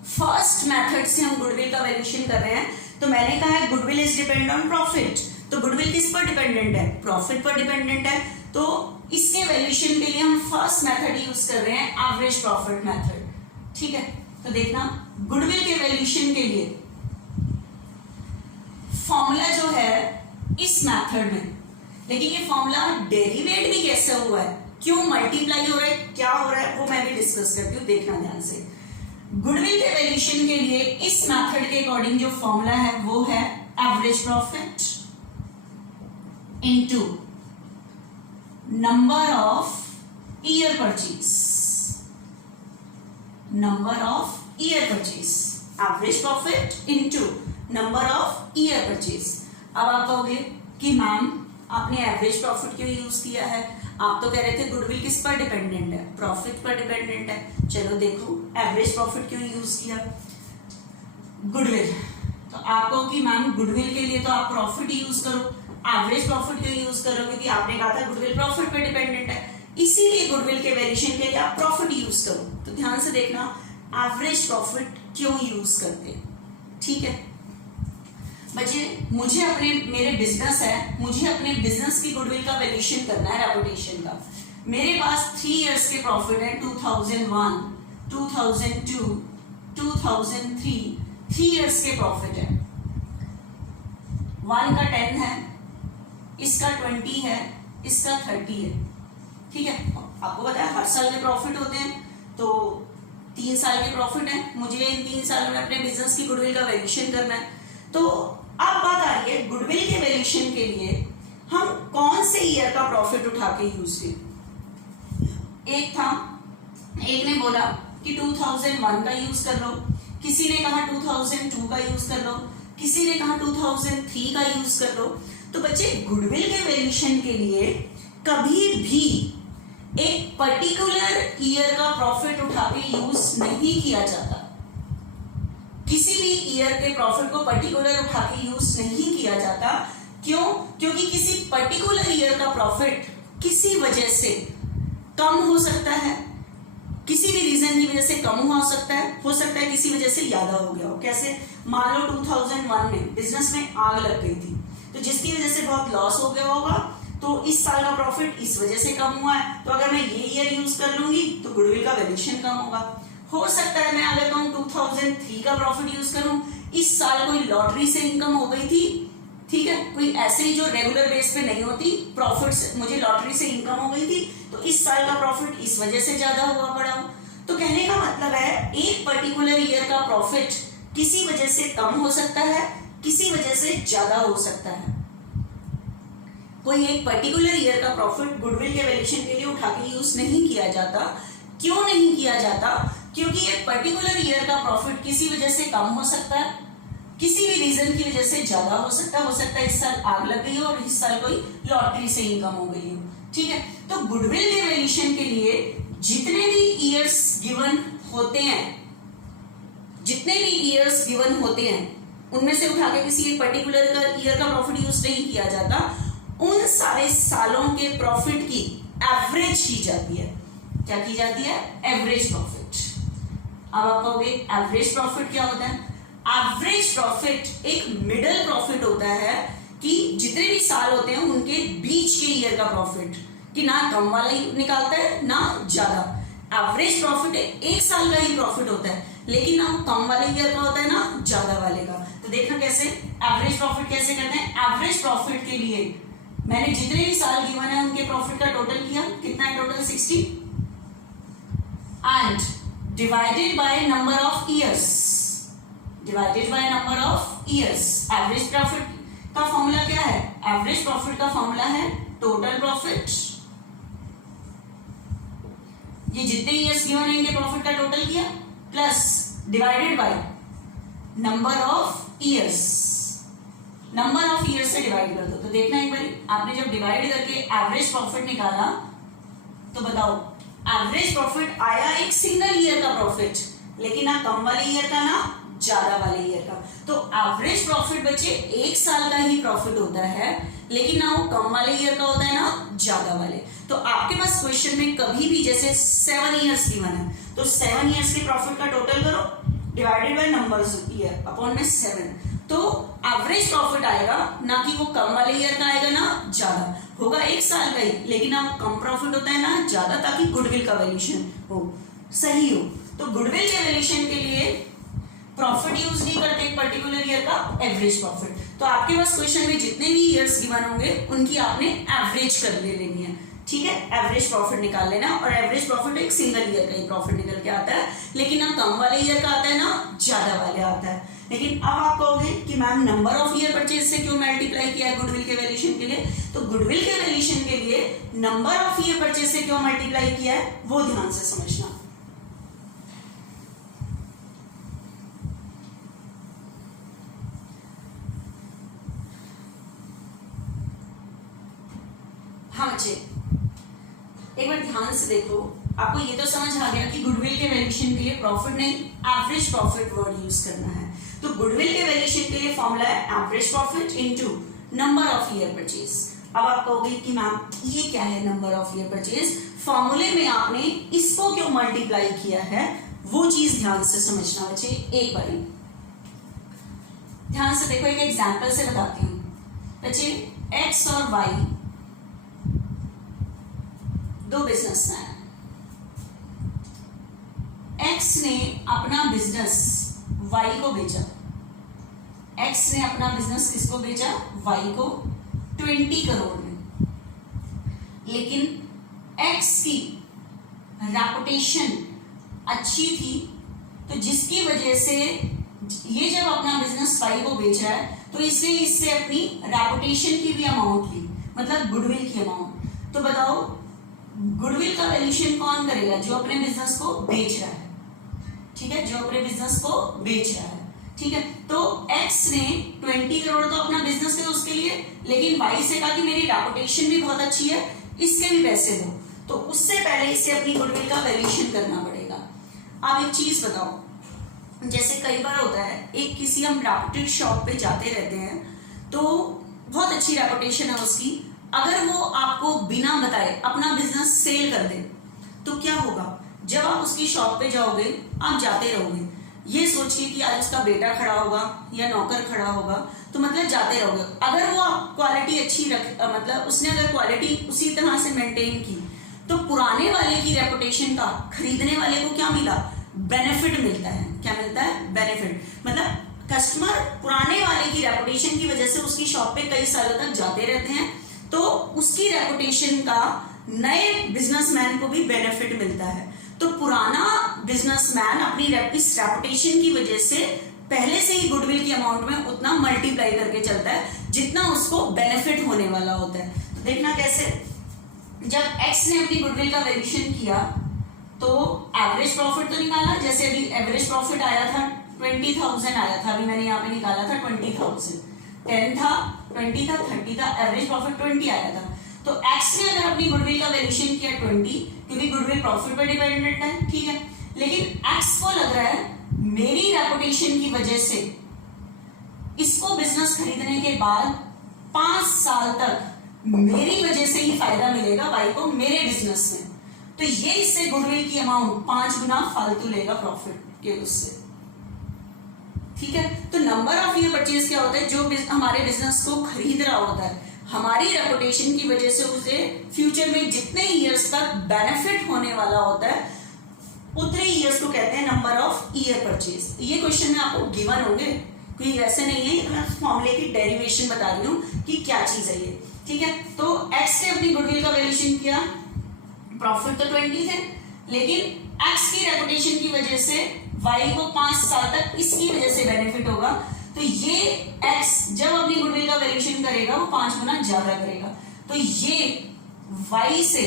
फर्स्ट मेथड से हम गुडविल का वैल्यूएशन कर रहे हैं, तो मैंने कहा है goodwill is depend on profit, तो गुडविल किस पर डिपेंडेंट है? प्रॉफिट पर डिपेंडेंट है। तो इसके वैल्यूएशन के लिए हम फर्स्ट मेथड यूज कर रहे हैं, एवरेज प्रॉफिट मेथड। ठीक है, तो देखना गुडविल के वैल्यूएशन के लिए फॉर्मूला जो है इस मेथड में, लेकिन ये फॉर्मूला डेरिवेट भी कैसे हुआ है, क्यों मल्टीप्लाई हो रहा है, क्या हो रहा है, वो मैं भी डिस्कस करती हूँ, देखना ध्यान से। गुडविल के वैल्यूएशन के लिए इस मेथड के अकॉर्डिंग जो फॉर्मूला है वो है average profit into number of year purchase, number of year purchase, average profit into number of year purchase. अब आप कहोगे कि मैम आपने एवरेज प्रॉफिट क्यों यूज किया है, आप तो कह रहे थे गुडविल किस पर डिपेंडेंट है, प्रॉफिट पर डिपेंडेंट है। चलो देखो एवरेज प्रॉफिट क्यों यूज किया, गुडविल, तो आप कहो कि मैम गुडविल के लिए तो आप प्रॉफिट यूज करो, एवरेज प्रॉफिट क्यों यूज करो, क्योंकि आपने कहा था गुडविल प्रॉफिट पर डिपेंडेंट है, इसीलिए गुडविल के वैल्यूएशन के लिए आप प्रॉफिट यूज करो। तो ध्यान से देखना एवरेज प्रॉफिट क्यों यूज करते हैं। ठीक है बच्चे, मुझे अपने, मेरे बिजनेस है, मुझे अपने बिजनेस की गुडविल का वैल्यूएशन करना है, रेपुटेशन का। मेरे पास 3 इयर्स के प्रॉफिट है, 2001, 2002, 2003, 3 इयर्स के प्रॉफिट है। 1 का 10 है, इसका 20 है, इसका 30 है। ठीक है, आपको पता है हर साल के प्रॉफिट होते हैं, तो 3 साल के प्रॉफिट है, मुझे इन 3 साल में अपने बिजनेस की गुडविल का वैल्यूएशन करना है। तो अब बात आ रही है गुडविल के वैल्यूएशन के लिए हम कौन से ईयर का प्रॉफिट उठा के यूज किए। एक ने बोला कि 2001 का यूज कर लो, किसी ने कहा 2002 का यूज कर लो, किसी ने कहा 2003 का यूज कर लो। तो बच्चे गुडविल के वैल्यूएशन के लिए कभी भी एक पर्टिकुलर ईयर का प्रॉफिट उठा के यूज नहीं किया जाता। किसी भी ईयर के प्रॉफिट को पर्टिकुलर उठा के यूज नहीं किया जाता। क्यों? क्योंकि किसी पर्टिकुलर ईयर का प्रॉफिट किसी वजह से कम हो सकता है, किसी भी रीजन की वजह से कम हो सकता है किसी वजह से ज्यादा हो गया हो। कैसे? मान लो 2001 में बिजनेस में आग लग गई थी, तो जिसकी वजह से बहुत लॉस हो गया होगा, तो इस साल का प्रॉफिट इस वजह से कम हुआ है, तो अगर मैं ये ईयर यूज कर लूंगी तो गुडविल का वैल्यूएशन कम होगा। हो सकता है मैं अगर कहूँ 2003 का प्रॉफिट यूज करूं, इस साल कोई लॉटरी से इनकम हो गई थी, ठीक है, कोई ऐसे ही जो रेगुलर बेस पे नहीं होती, प्रॉफिट से मुझे लॉटरी से इनकम हो गई थी, तो इस साल का प्रॉफिट इस वजह से ज्यादा हुआ पड़ा हो। तो कहने का मतलब है एक पर्टिकुलर ईयर का प्रॉफिट किसी वजह से कम हो सकता है, किसी वजह से ज्यादा हो सकता है। कोई एक पर्टिकुलर ईयर का प्रॉफिट गुडविल के वैल्यूएशन के लिए उठा के यूज नहीं किया जाता। क्यों नहीं किया जाता? क्योंकि एक पर्टिकुलर ईयर का प्रॉफिट किसी वजह से कम हो सकता है, किसी भी रीजन की वजह से ज्यादा हो सकता है इस साल आग लग गई हो और इस साल कोई लॉटरी से इनकम हो गई हो। ठीक है, तो गुडविल के वैल्यूएशन के लिए जितने भी ईयर्स गिवन होते हैं, उनमें से उठा के किसी एक पर्टिकुलर ईयर का प्रॉफिट यूज नहीं किया जाता, उन सारे सालों के प्रॉफिट की एवरेज की जाती है। क्या की जाती है? Average profit. अब आप कहोगे एवरेज प्रॉफिट क्या होता है? एवरेज प्रॉफिट एक मिडल प्रॉफिट होता है कि जितने भी साल होते हैं उनके बीच के ईयर का प्रॉफिट, कि ना कम वाला ही निकालता है ना ज्यादा। एवरेज प्रॉफिट एक साल का ही प्रॉफिट होता है, लेकिन ना कम वाले ईयर का होता है ना ज्यादा वाले का। तो देखना कैसे एवरेज प्रॉफिट कैसे करते हैं। एवरेज प्रॉफिट के लिए मैंने जितने भी साल गिवन है उनके प्रॉफिट का टोटल किया, कितना है total? 60 and divided by number of years, average profit का फॉर्मूला क्या है? एवरेज प्रॉफिट का फॉर्मूला है टोटल प्रॉफिट, ये जितने ईयर्स गिवन है इनके प्रॉफिट का टोटल किया, plus divided by number of years, number of years से डिवाइड कर दो। तो देखना एक बार, आपने जब डिवाइड करके एवरेज प्रॉफिट निकाला तो बताओ एवरेज प्रॉफिट आया एक सिंगल ईयर का प्रॉफिट, लेकिन ना कम वाले ईयर का ना ज्यादा वाले ईयर का। तो एवरेज प्रॉफिट बच्चे एक साल का ही प्रॉफिट होता है, लेकिन ना वो कम वाले ईयर का होता है ना ज्यादा वाले। तो आपके पास क्वेश्चन में कभी भी जैसे 7 ईयर्स गिवन है, तो 7 ईयर्स के प्रॉफिट का टोटल करो, divided by numbers year upon में 7। तो एवरेज प्रॉफिट आएगा, ना कि वो कम वाले ईयर का आएगा ना ज्यादा होगा, एक साल का ही, लेकिन ना वो कम प्रॉफिट होता है ना ज्यादा, ताकि गुडविल का वैल्यूएशन हो सही हो। तो गुडविल के वैल्यूएशन के लिए प्रॉफिट यूज नहीं करते एक पर्टिकुलर ईयर का, एवरेज प्रॉफिट। तो आपके पास क्वेश्चन में जितने भी ईयर्स गिवन होंगे उनकी आपने एवरेज कर ले लेनी है, ठीक है, एवरेज प्रॉफिट निकाल लेना। और एवरेज प्रॉफिट एक सिंगल ईयर का ही प्रॉफिट निकल के आता है, लेकिन ना कम वाले ईयर का आता है ना ज्यादा वाले आता है। लेकिन अब आप कहोगे कि ma'am number of year purchase से क्यों मल्टीप्लाई किया है गुडविल के वैल्यूएशन के लिए? तो गुडविल के वैल्यूएशन के लिए नंबर ऑफ ईयर परचेज से क्यों मल्टीप्लाई किया है वो ध्यान से समझना। हाँ बच्चे एक बार ध्यान से देखो, आपको ये तो समझ आ गया कि गुडविल के वैल्यूएशन के लिए प्रॉफिट नहीं एवरेज प्रॉफिट वर्ड यूज करना है। तो गुडविल के वैल्यूएशन के लिए फॉर्मूला है average profit into number of year purchase. अब आप कहोगे कि मैम ये क्या है नंबर ऑफ ईयर परचेज? फॉर्मूले में आपने इसको क्यों मल्टीप्लाई किया है वो चीज ध्यान से समझना बच्चे। एक बार ध्यान से देखो, एक एग्जांपल से बताती हूँ बच्चे। एक्स और वाई दो बिजनेसमैन, एक्स ने अपना बिजनेस वाई को बेचा। एक्स ने अपना बिजनेस किसको बेचा? वाई को 20 करोड़ में। लेकिन एक्स की रेपुटेशन अच्छी थी, तो जिसकी वजह से ये जब अपना बिजनेस वाई को बेच रहा है तो इससे अपनी रेपुटेशन की भी अमाउंट ली, मतलब गुडविल की अमाउंट। तो बताओ गुडविल का वैल्यूएशन कौन करेगा? जो अपने बिजनेस को बेच रहा है, ठीक है, जो अपने बिजनेस को बेच रहा है, ठीक है। तो एक्स ने 20 करोड़ तो अपना बिजनेस है उसके लिए, लेकिन वाई से कहा कि मेरी रेपुटेशन भी बहुत अच्छी है, इसके भी पैसे दो। तो उससे पहले इसे अपनी गुडविल का वैल्यूएशन करना पड़ेगा। आप एक चीज बताओ, जैसे कई बार होता है एक किसी हम रेपुटेड शॉप पे जाते रहते हैं, तो बहुत अच्छी रेपुटेशन है उसकी, अगर वो आपको बिना बताए अपना बिजनेस सेल कर दे तो क्या होगा? जब आप उसकी शॉप पे जाओगे आप जाते रहोगे, ये सोचिए कि आज उसका बेटा खड़ा होगा या नौकर खड़ा होगा, तो मतलब जाते रहोगे। अगर वो क्वालिटी अच्छी मतलब उसने अगर क्वालिटी उसी तरह से मेंटेन की, तो पुराने वाले की रेपुटेशन का खरीदने वाले को क्या मिला? बेनिफिट मिलता है। क्या मिलता है? बेनिफिट। मतलब कस्टमर पुराने वाले की रेपुटेशन की वजह से उसकी शॉप पे कई सालों तक जाते रहते हैं, तो उसकी रेपुटेशन का नए बिजनेसमैन को भी बेनिफिट मिलता है। तो पुराना बिजनेसमैन अपनी इस रेपुटेशन की वजह से पहले से ही गुडविल की अमाउंट में उतना मल्टीप्लाई करके चलता है जितना उसको बेनिफिट होने वाला होता है। तो देखना कैसे, जब एक्स ने अपनी गुडविल का वैल्यूएशन किया तो एवरेज प्रॉफिट तो निकाला, जैसे अभी एवरेज प्रॉफिट आया था 20,000 आया था, अभी मैंने यहाँ पे निकाला था 20,000, 10 था, 20 था, 30 था, एवरेज प्रॉफिट 20 आया था। तो एक्स ने अगर अपनी गुडविल का वैल्यूएशन किया 20, क्योंकि गुडविल प्रॉफिट पर डिपेंडेंट है, ठीक है, लेकिन एक्स को लग रहा है मेरी रेपुटेशन की वजह से इसको बिजनेस खरीदने के बाद 5 साल तक मेरी वजह से ही फायदा मिलेगा वाई को मेरे बिजनेस में, तो ये इससे गुडविल की अमाउंट 5 गुना फालतू लेगा प्रॉफिट के उससे, ठीक है। तो नंबर ऑफ ईयर परचेज क्या होता है? जो हमारे बिजनेस को खरीद रहा होता है, हमारी रेपुटेशन की वजह से उसे फ्यूचर में जितने ईयर्स तक बेनिफिट होने वाला होता है उतने ईयर्स को कहते हैं नंबर ऑफ ईयर परचेज। ये क्वेश्चन में आपको गिवन होंगे, कोई ऐसे नहीं है, तो मैं फॉर्मूले की डेरिवेशन बता रही हूँ कि क्या चीज है ये, ठीक है। तो एक्स ने अपनी गुडविल का वैल्यूएशन किया, प्रॉफिट तो 20 थे, लेकिन एक्स की रेपुटेशन की वजह से वाई को 5 साल तक इसकी वजह से बेनिफिट होगा, तो ये एक्स जब अपनी गुडविल का वैल्यूएशन करेगा वो 5 गुना ज्यादा करेगा, तो ये वाई से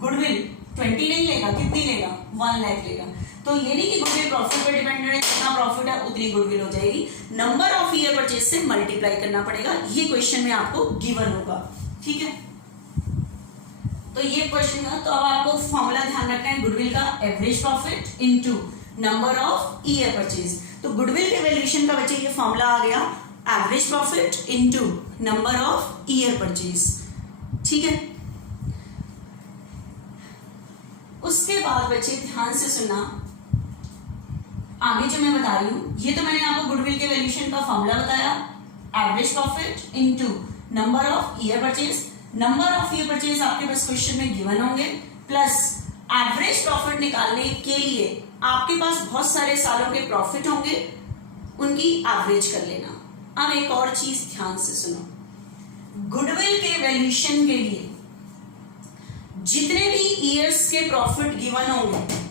गुडविल 20 नहीं लेगा, कितनी लेगा? 1 लाख लेगा। तो ये नहीं कि गुडविल प्रॉफिट पर डिपेंडेंट है, जितना प्रॉफिट है उतनी गुडविल हो जाएगी, नंबर ऑफ ईयर परचेज से मल्टीप्लाई करना पड़ेगा, ये क्वेश्चन में आपको गिवन होगा, ठीक है। तो ये क्वेश्चन का, तो अब आपको फॉर्मूला ध्यान रखना है, गुडविल का average profit into number of year purchase. तो गुडविल के वैल्यूएशन का बच्चे ये फॉर्मूला आ गया, average profit into number of year purchase, ठीक है। उसके बाद बच्चे ध्यान से सुनना, आगे जो मैं बता रही हूँ, ये तो मैंने आपको गुडविल के वैल्यूएशन का फॉर्मूला बताया, average profit into number of year purchase. Number of year purchase आपके पास क्वेश्चन में गिवन होंगे, प्लस एवरेज प्रॉफिट निकालने के लिए आपके पास बहुत सारे सालों के प्रॉफिट होंगे, उनकी एवरेज कर लेना। अब एक और चीज ध्यान से सुनो, गुडविल के वैल्यूएशन के लिए जितने भी ईयर्स के प्रॉफिट गिवन होंगे,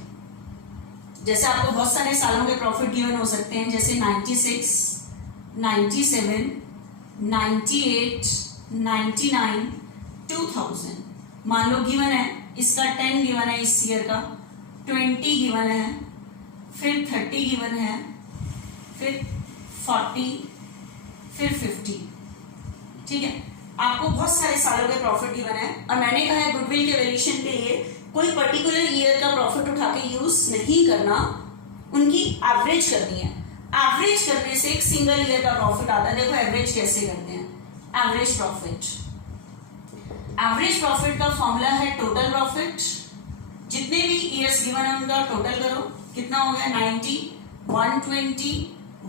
जैसे आपको बहुत सारे सालों के प्रॉफिट गिवन हो सकते हैं, जैसे 96, 97, 98, 99, 2000 मान लो गिवन है, इसका 10 गिवन है, इस ईयर का 20 गिवन है, फिर 30 गिवन है, फिर 40, फिर 50। ठीक है, आपको बहुत सारे सालों के प्रॉफिट गिवन है, और मैंने कहा है गुडविल के वैल्यूएशन के लिए कोई पर्टिकुलर ईयर का प्रॉफिट उठा के यूज नहीं करना, उनकी एवरेज करनी है। एवरेज करने से एक सिंगल ईयर का प्रॉफिट आता है। देखो एवरेज कैसे करते हैं, एवरेज प्रॉफिट। एवरेज प्रॉफिट का फॉर्मूला है टोटल प्रॉफिट, जितने भी ईयर्स गिवन है उनका टोटल करो, कितना हो गया 90, 120,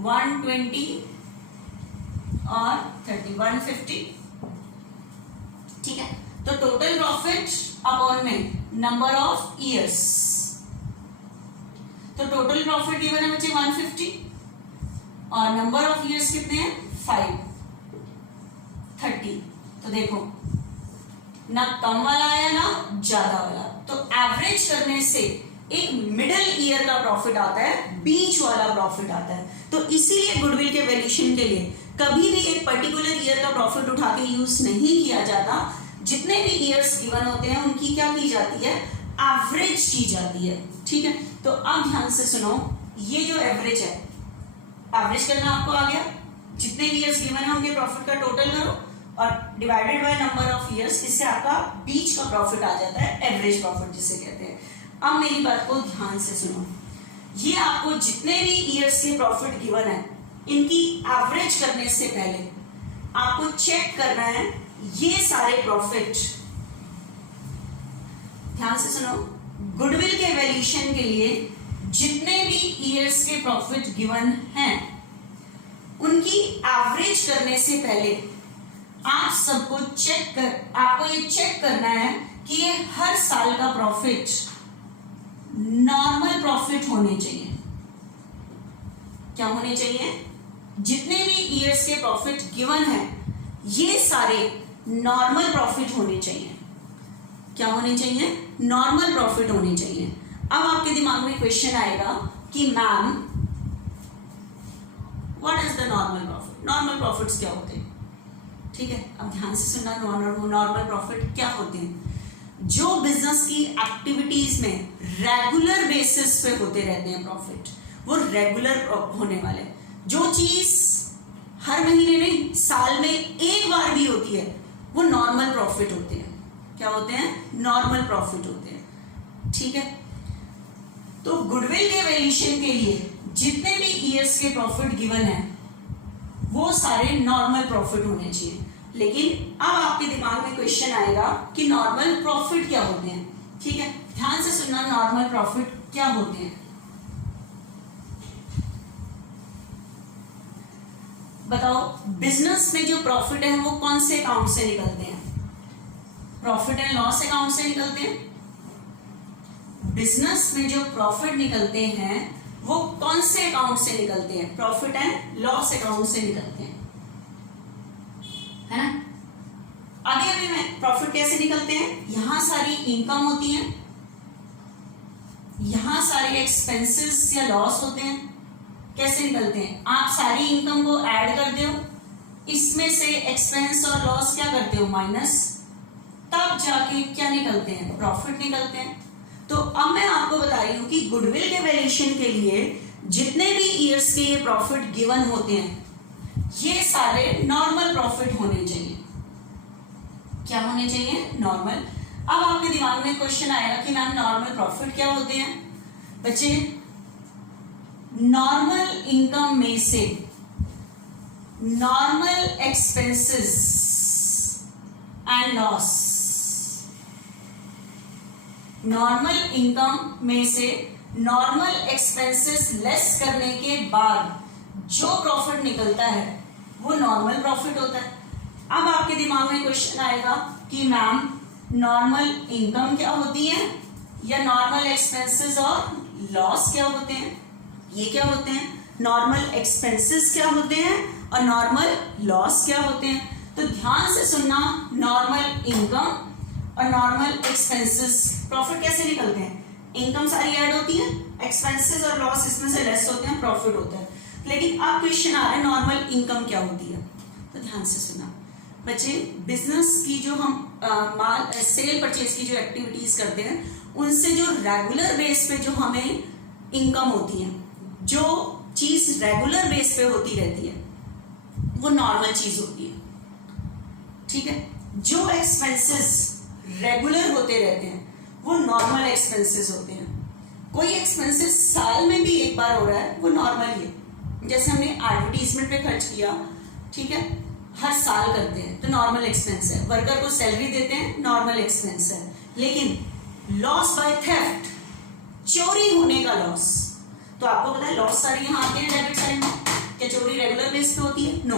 120 और 30, 150। ठीक है, तो टोटल प्रॉफिट अपॉन में नंबर ऑफ ईयर्स, तो टोटल प्रॉफिट गिवन है बच्चे 150 और नंबर ऑफ ईयर्स कितने हैं 5, 30। तो देखो ना कम वाला आया ना ज्यादा वाला, तो एवरेज करने से एक मिडिल ईयर का प्रॉफिट आता है, बीच वाला प्रॉफिट आता है। तो इसीलिए गुडविल के वैल्यूएशन के लिए कभी भी एक पर्टिकुलर ईयर का प्रॉफिट उठा के यूज नहीं किया जाता। जितने भी ईयर्स गिवन होते हैं उनकी क्या की जाती है, एवरेज की जाती है। ठीक है, तो अब ध्यान से सुनो, ये जो एवरेज है, एवरेज करना आपको आ गया, जितने ईयर्स गिवन है उनके प्रॉफिट का टोटल करो और divided by number of years, इससे आपका बीच का प्रॉफिट आ जाता है, एवरेज प्रॉफिट जिसे कहते हैं। अब मेरी बात को ध्यान से सुनो, ये आपको जितने भी ईयर्स के प्रॉफिट गिवन है इनकी एवरेज करने से पहले आपको चेक करना है ये सारे प्रॉफिट। ध्यान से सुनो, गुडविल के वैल्यूएशन के लिए जितने भी ईयर्स के प्रॉफिट गिवन हैं उनकी एवरेज करने से पहले आप सबको आपको ये चेक करना है कि ये हर साल का प्रॉफिट नॉर्मल प्रॉफिट होने चाहिए। क्या होने चाहिए, जितने भी ईयर्स के प्रॉफिट गिवन है ये सारे नॉर्मल प्रॉफिट होने चाहिए। क्या होने चाहिए, नॉर्मल प्रॉफिट होने चाहिए। अब आपके दिमाग में क्वेश्चन आएगा कि ma'am what is the normal profit, normal profits क्या होते हैं। ठीक है, अब ध्यान से सुनना, नॉर्मल प्रॉफिट क्या होते हैं, जो बिजनेस की एक्टिविटीज में रेगुलर बेसिस पे होते रहते हैं प्रॉफिट, वो रेगुलर होने वाले, जो चीज हर महीने नहीं साल में एक बार भी होती है वो नॉर्मल प्रॉफिट होते हैं। क्या होते हैं, नॉर्मल प्रॉफिट होते हैं। ठीक है, तो गुडविल के वैल्यूएशन के लिए जितने भी ईयर्स के प्रॉफिट गिवन है वो सारे नॉर्मल प्रॉफिट होने चाहिए। लेकिन अब आपके दिमाग में क्वेश्चन आएगा कि नॉर्मल प्रॉफिट क्या होते हैं। ठीक है, ध्यान से सुनना, नॉर्मल प्रॉफिट क्या होते हैं बताओ। बिजनेस में जो प्रॉफिट है वो कौन से अकाउंट से निकलते हैं, प्रॉफिट एंड लॉस अकाउंट से निकलते हैं। बिजनेस में जो प्रॉफिट निकलते हैं वो कौन से अकाउंट से निकलते हैं, प्रॉफिट एंड लॉस अकाउंट से निकलते हैं, है ना। आगे अभी मैं प्रॉफिट कैसे निकलते हैं, यहां सारी इनकम होती है, यहां सारे एक्सपेंसेस या लॉस होते हैं। कैसे निकलते हैं, आप सारी इनकम को ऐड करते हो, इसमें से एक्सपेंस और लॉस क्या करते हो, माइनस, तब जाके क्या निकलते हैं, प्रॉफिट निकलते हैं। तो अब मैं आपको बता रही हूं कि गुडविल के वैल्यूएशन के लिए जितने भी ईयर्स के ये प्रॉफिट गिवन होते हैं ये सारे नॉर्मल प्रॉफिट होने चाहिए। क्या होने चाहिए, नॉर्मल। अब आपके दिमाग में क्वेश्चन आएगा कि मैम नॉर्मल प्रॉफिट क्या होते हैं। बच्चे, नॉर्मल इनकम में से normal expenses and loss, normal income में से नॉर्मल एक्सपेंसेस लेस करने के बाद जो प्रॉफिट निकलता है वो नॉर्मल प्रॉफिट होता है। अब आपके दिमाग में क्वेश्चन आएगा कि मैम नॉर्मल इनकम क्या होती है या नॉर्मल एक्सपेंसेस और लॉस क्या होते हैं? ये क्या होते हैं? नॉर्मल एक्सपेंसेस क्या होते हैं और नॉर्मल लॉस क्या होते हैं? तो ध्यान से सुनना, नॉर्मल इनकम और नॉर्मल एक्सपेंसेस प्रॉफिट कैसे निकलते हैं? इनकम सारी ऐड होती है, एक्सपेंसेस और लॉस इसमें से लेस होते हैं, प्रॉफिट होता है। लेकिन अब क्वेश्चन आ रहा है नॉर्मल इनकम क्या होती है? तो ध्यान से सुनना बच्चे, बिजनेस की जो हम माल सेल परचेज की जो एक्टिविटीज करते हैं उनसे जो रेगुलर बेस पे जो हमें इनकम होती है, जो चीज रेगुलर बेस पे होती रहती है वो नॉर्मल चीज होती है, ठीक है। जो एक्सपेंसेस रेगुलर होते रहते हैं वो नॉर्मल एक्सपेंसेस होते हैं। कोई एक्सपेंसेस साल में भी एक बार हो रहा है वो नॉर्मल ही है। जैसे हमने एडवर्टीजमेंट पे खर्च किया, ठीक है, हर साल करते हैं तो नॉर्मल एक्सपेंस है। वर्कर को सैलरी देते हैं, नॉर्मल एक्सपेंस है। लेकिन लॉस बाय थेफ्ट, चोरी होने का लॉस, तो आपको पता है लॉस सारी यहाँ आते हैं डेबिट साइड में। क्या चोरी रेगुलर बेस पे होती है? No,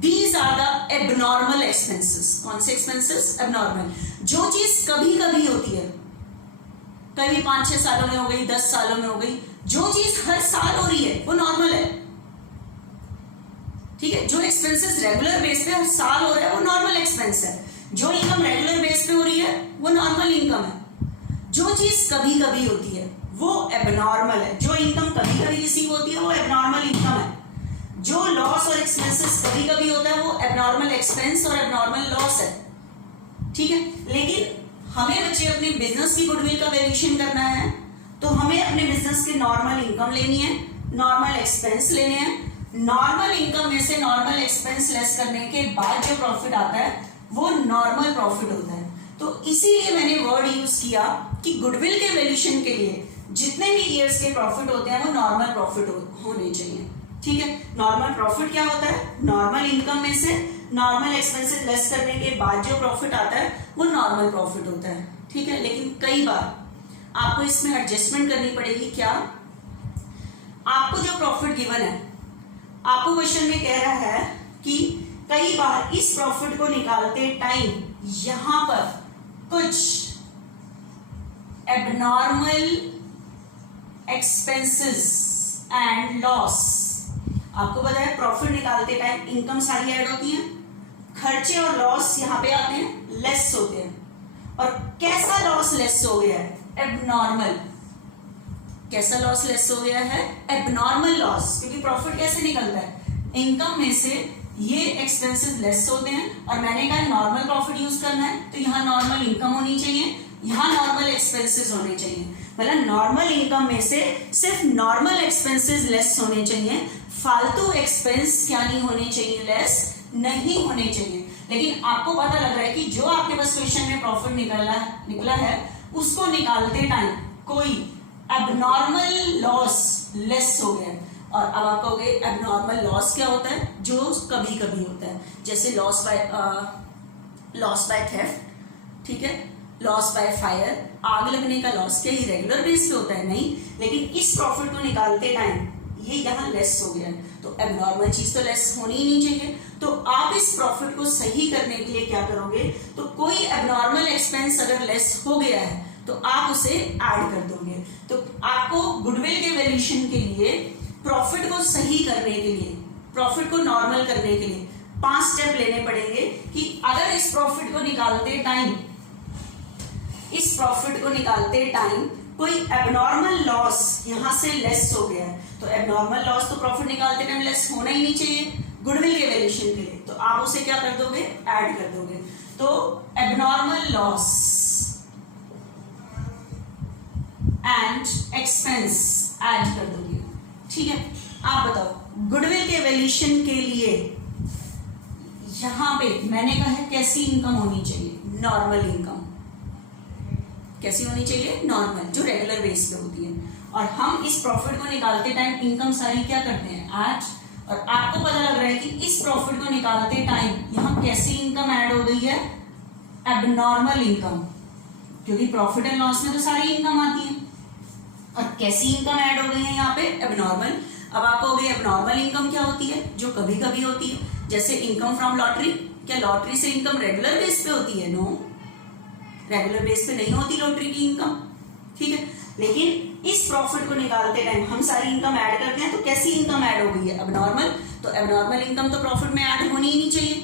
these are the abnormal expenses. कौन से एक्सपेंसेस? एबनॉर्मल। जो चीज कभी कभी होती है, कभी 5-6 सालों में हो गई, 10 सालों में हो गई, जो चीज हर साल हो रही है वो नॉर्मल है, ठीक है। जो एक्सपेंसेस रेगुलर बेस पे हर साल हो रहा है वो नॉर्मल एक्सपेंस है। जो इनकम रेगुलर बेस पे हो रही है वो नॉर्मल इनकम है। जो चीज कभी कभी होती है वो एबनॉर्मल है। जो इनकम कभी कभी रिसीव होती है वो एबनॉर्मल इनकम है। जो लॉस और एक्सपेंसेस कभी कभी होता है वो एबनॉर्मल एक्सपेंस और एबनॉर्मल लॉस है, ठीक है। लेकिन हमें बच्चे अपने बिजनेस की गुडविल का वैल्यूएशन करना है तो हमें अपने बिजनेस के नॉर्मल इनकम लेनी है, नॉर्मल एक्सपेंस लेने हैं। नॉर्मल इनकम में से नॉर्मल एक्सपेंस लेस करने के बाद जो प्रॉफिट आता है वो नॉर्मल प्रॉफिट होता है। तो इसीलिए मैंने वर्ड यूज किया कि गुडविल के वैल्यूएशन के लिए जितने भी ईयर्स के प्रॉफिट होते हैं वो नॉर्मल प्रॉफिट होने चाहिए, ठीक है। नॉर्मल प्रॉफिट क्या होता है? नॉर्मल इनकम में से नॉर्मल एक्सपेंसेस लेस करने के बाद जो प्रॉफिट आता है वो नॉर्मल प्रॉफिट होता है, ठीक है। लेकिन कई बार आपको इसमें एडजस्टमेंट करनी पड़ेगी। क्या? आपको जो प्रॉफिट गिवन है, आपको क्वेश्चन में कह रहा है कि कई बार इस प्रॉफिट को निकालते टाइम यहां पर कुछ एबनॉर्मल एक्सपेंसेस एंड लॉस, आपको पता है प्रॉफिट निकालते टाइम इनकम सारी ऐड होती है, खर्चे और लॉस यहां पे आते हैं, लेस होते हैं। और कैसा लॉस लेस हो गया है? एबनॉर्मल। कैसा लॉस लेस हो गया है? Abnormal loss. क्योंकि प्रॉफिट कैसे निकलता है? इनकम में से ये एक्सपेंसेस लेस होते हैं और मैंने कहा नॉर्मल प्रॉफिट यूज करना है तो यहाँ नॉर्मल इनकम होनी चाहिए, यहाँ नॉर्मल एक्सपेंसेस होने चाहिए। मतलब नॉर्मल इनकम में से सिर्फ नॉर्मल एक्सपेंसेस लेस होने चाहिए, फालतू एक्सपेंस क्या नहीं होने चाहिए? लेस नहीं होने चाहिए। लेकिन आपको पता लग रहा है कि जो आपके पास क्वेश्चन में प्रॉफिट निकला है उसको निकालते टाइम कोई एबनॉर्मल लॉस लेस हो गया। और अब आप कहोगे एबनॉर्मल लॉस क्या होता है? जो कभी कभी होता है, जैसे लॉस बाय थेफ्ट, ठीक है, लॉस बाय फायर, आग लगने का लॉस। क्या ये रेगुलर बेस पे होता है? नहीं। लेकिन इस प्रॉफिट को निकालते टाइम ये यहाँ लेस हो गया, तो एबनॉर्मल चीज तो लेस होनी ही नहीं चाहिए। तो आप इस प्रॉफिट को सही करने के लिए क्या करोगे? तो कोई एबनॉर्मल एक्सपेंस अगर लेस हो गया है तो आप उसे ऐड कर दोगे। तो आपको गुडविल के वैल्यूएशन के लिए, प्रॉफिट को सही करने के लिए, प्रॉफिट को नॉर्मल करने के लिए 5 स्टेप लेने पड़ेंगे कि अगर इस प्रॉफिट को निकालते टाइम कोई एबनॉर्मल लॉस यहां से लेस हो गया है, तो एबनॉर्मल लॉस तो प्रॉफिट निकालते टाइम लेस होना ही नहीं चाहिए गुडविल के वैल्यूएशन के लिए, तो आप उसे क्या कर दोगे? ऐड कर दोगे। तो abnormal loss and expense add कर दोगे, ठीक है। आप बताओ गुडविल के वैल्यूएशन के लिए यहां पे मैंने कहा है कैसी इनकम होनी चाहिए? Normal income. कैसी होनी चाहिए? नॉर्मल, जो रेगुलर बेस पे होती है। और हम इस प्रॉफिट को निकालते टाइम इनकम सारी क्या करते हैं? ऐड। और आपको पता लग रहा है कि इस प्रॉफिट को निकालते टाइम यहां कैसी इनकम ऐड हो गई है? एबनॉर्मल इनकम, क्योंकि प्रॉफिट एंड लॉस में तो सारी इनकम आती है। और कैसी इनकम ऐड हो गई है यहाँ पे? एबनॉर्मल। अब आपको हो गई एबनॉर्मल इनकम क्या होती है? जो कभी कभी होती है, जैसे इनकम फ्रॉम लॉटरी। क्या लॉटरी से इनकम रेगुलर बेस पे होती है? नो, रेगुलर बेस पे नहीं होती लॉटरी की इनकम, ठीक है। लेकिन इस प्रॉफिट को निकालते टाइम हम सारी इनकम ऐड करते हैं, तो कैसी इनकम ऐड हो गई है? एबनॉर्मल। तो एबनॉर्मल इनकम तो प्रॉफिट में ऐड होनी ही नहीं चाहिए।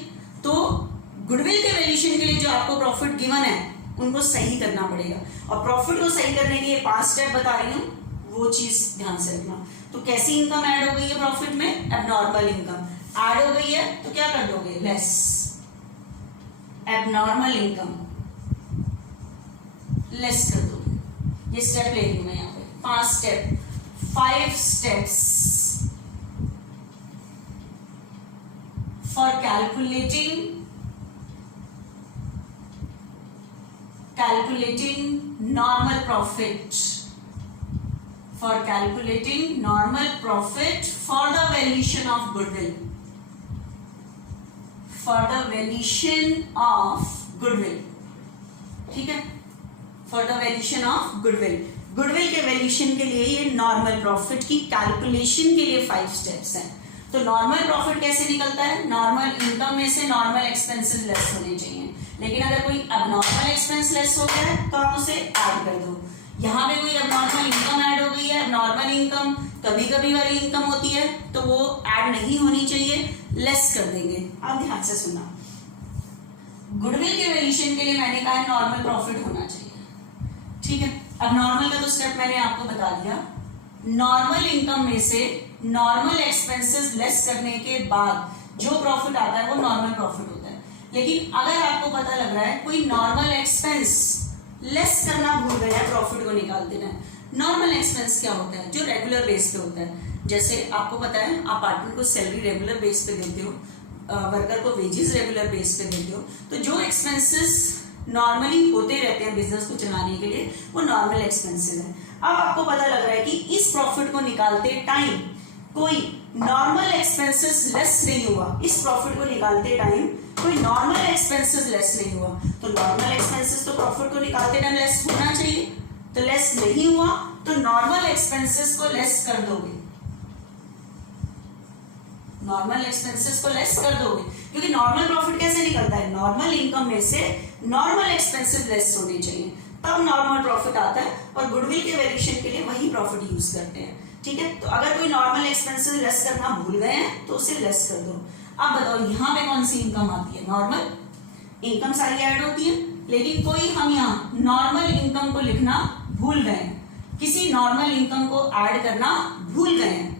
तो गुडविल के वैल्यूएशन के लिए जो आपको प्रॉफिट गिवन है उनको सही करना पड़ेगा, और प्रॉफिट को सही करने के लिए 5 स्टेप बता रही हूँ, वो चीज ध्यान से रखना। तो कैसी इनकम ऐड हो गई है प्रॉफिट में? एबनॉर्मल इनकम ऐड हो गई है, तो क्या कर दोगे? लेस एबनॉर्मल इनकम, लेस कर दो। ये स्टेप ले रही हूं मैं यहाँ पे, 5 step, 5 steps for calculating normal profit, for calculating normal profit for the valuation of goodwill, for the valuation of goodwill, ठीक है, for the valuation of goodwill। Goodwill के वैल्यूएशन के लिए ये नॉर्मल प्रॉफिट की कैलकुलेशन के लिए 5 स्टेप्स हैं। तो नॉर्मल प्रॉफिट कैसे निकलता है? नॉर्मल इनकम में से नॉर्मल एक्सपेंसेस लेस होने चाहिए, लेकिन अगर कोई अबनॉर्मल एक्सपेंस लेस हो गया है तो आप उसे ऐड कर दो। यहाँ पे कोई अबनॉर्मल इनकम ऐड हो गई है, नॉर्मल इनकम कभी कभी वाली इनकम होती है, तो वो ऐड नहीं होनी चाहिए, लेस कर देंगे। आप ध्यान से सुनना, गुडविल के वैल्यूएशन के लिए मैंने कहा है नॉर्मल प्रॉफिट होना चाहिए, ठीक है। अब नॉर्मल का तो स्टेप मैंने आपको बता दिया। नॉर्मल इनकम में से नॉर्मल एक्सपेंसेस लेस करने के बाद जो प्रॉफिट आता है वो नॉर्मल प्रॉफिट होता है। लेकिन अगर आपको पता लग रहा है कोई नॉर्मल एक्सपेंस लेस करना भूल गया है प्रॉफिट को निकालते हैं, नॉर्मल एक्सपेंस क्या होता है? जो रेगुलर बेस पे होता है। जैसे आपको पता है आप पार्टनर को सैलरी रेगुलर बेस पे देते हो, वर्कर को वेजेस रेगुलर बेस पे देते हो, तो जो एक्सपेंसेस नॉर्मली होते रहते हैं बिजनेस को चलाने के लिए वो नॉर्मल एक्सपेंसेस है। अब आपको पता लग रहा है कि इस प्रॉफिट को निकालते टाइम कोई नॉर्मल एक्सपेंसेस लेस नहीं हुआ, इस प्रॉफिट को निकालते टाइम कोई नॉर्मल एक्सपेंसेस लेस नहीं हुआ, तो नॉर्मल एक्सपेंसेस तो प्रॉफिट को निकालते टाइम लेस होना चाहिए, तो लेस नहीं हुआ तो नॉर्मल एक्सपेंसेस को लेस कर दोगे, नॉर्मल एक्सपेंसेस को लेस कर दोगे, क्योंकि नॉर्मल प्रॉफिट कैसे निकलता है? नॉर्मल इनकम में से नॉर्मल एक्सपेंसेस लेस होने चाहिए, तब नॉर्मल प्रॉफिट आता है। और गुडविल के वैल्यूएशन के लिए वही प्रॉफिट यूज करते हैं, ठीक है। तो अगर कोई नॉर्मल एक्सपेंसेस लेस करना भूल गए हैं तो उसे लेस कर दो। अब बताओ यहाँ पे कौन सी इनकम आती है? नॉर्मल इनकम सारी ऐड होती है, लेकिन कोई हम यहाँ नॉर्मल इनकम को लिखना भूल गए, किसी नॉर्मल इनकम को ऐड करना भूल गए हैं,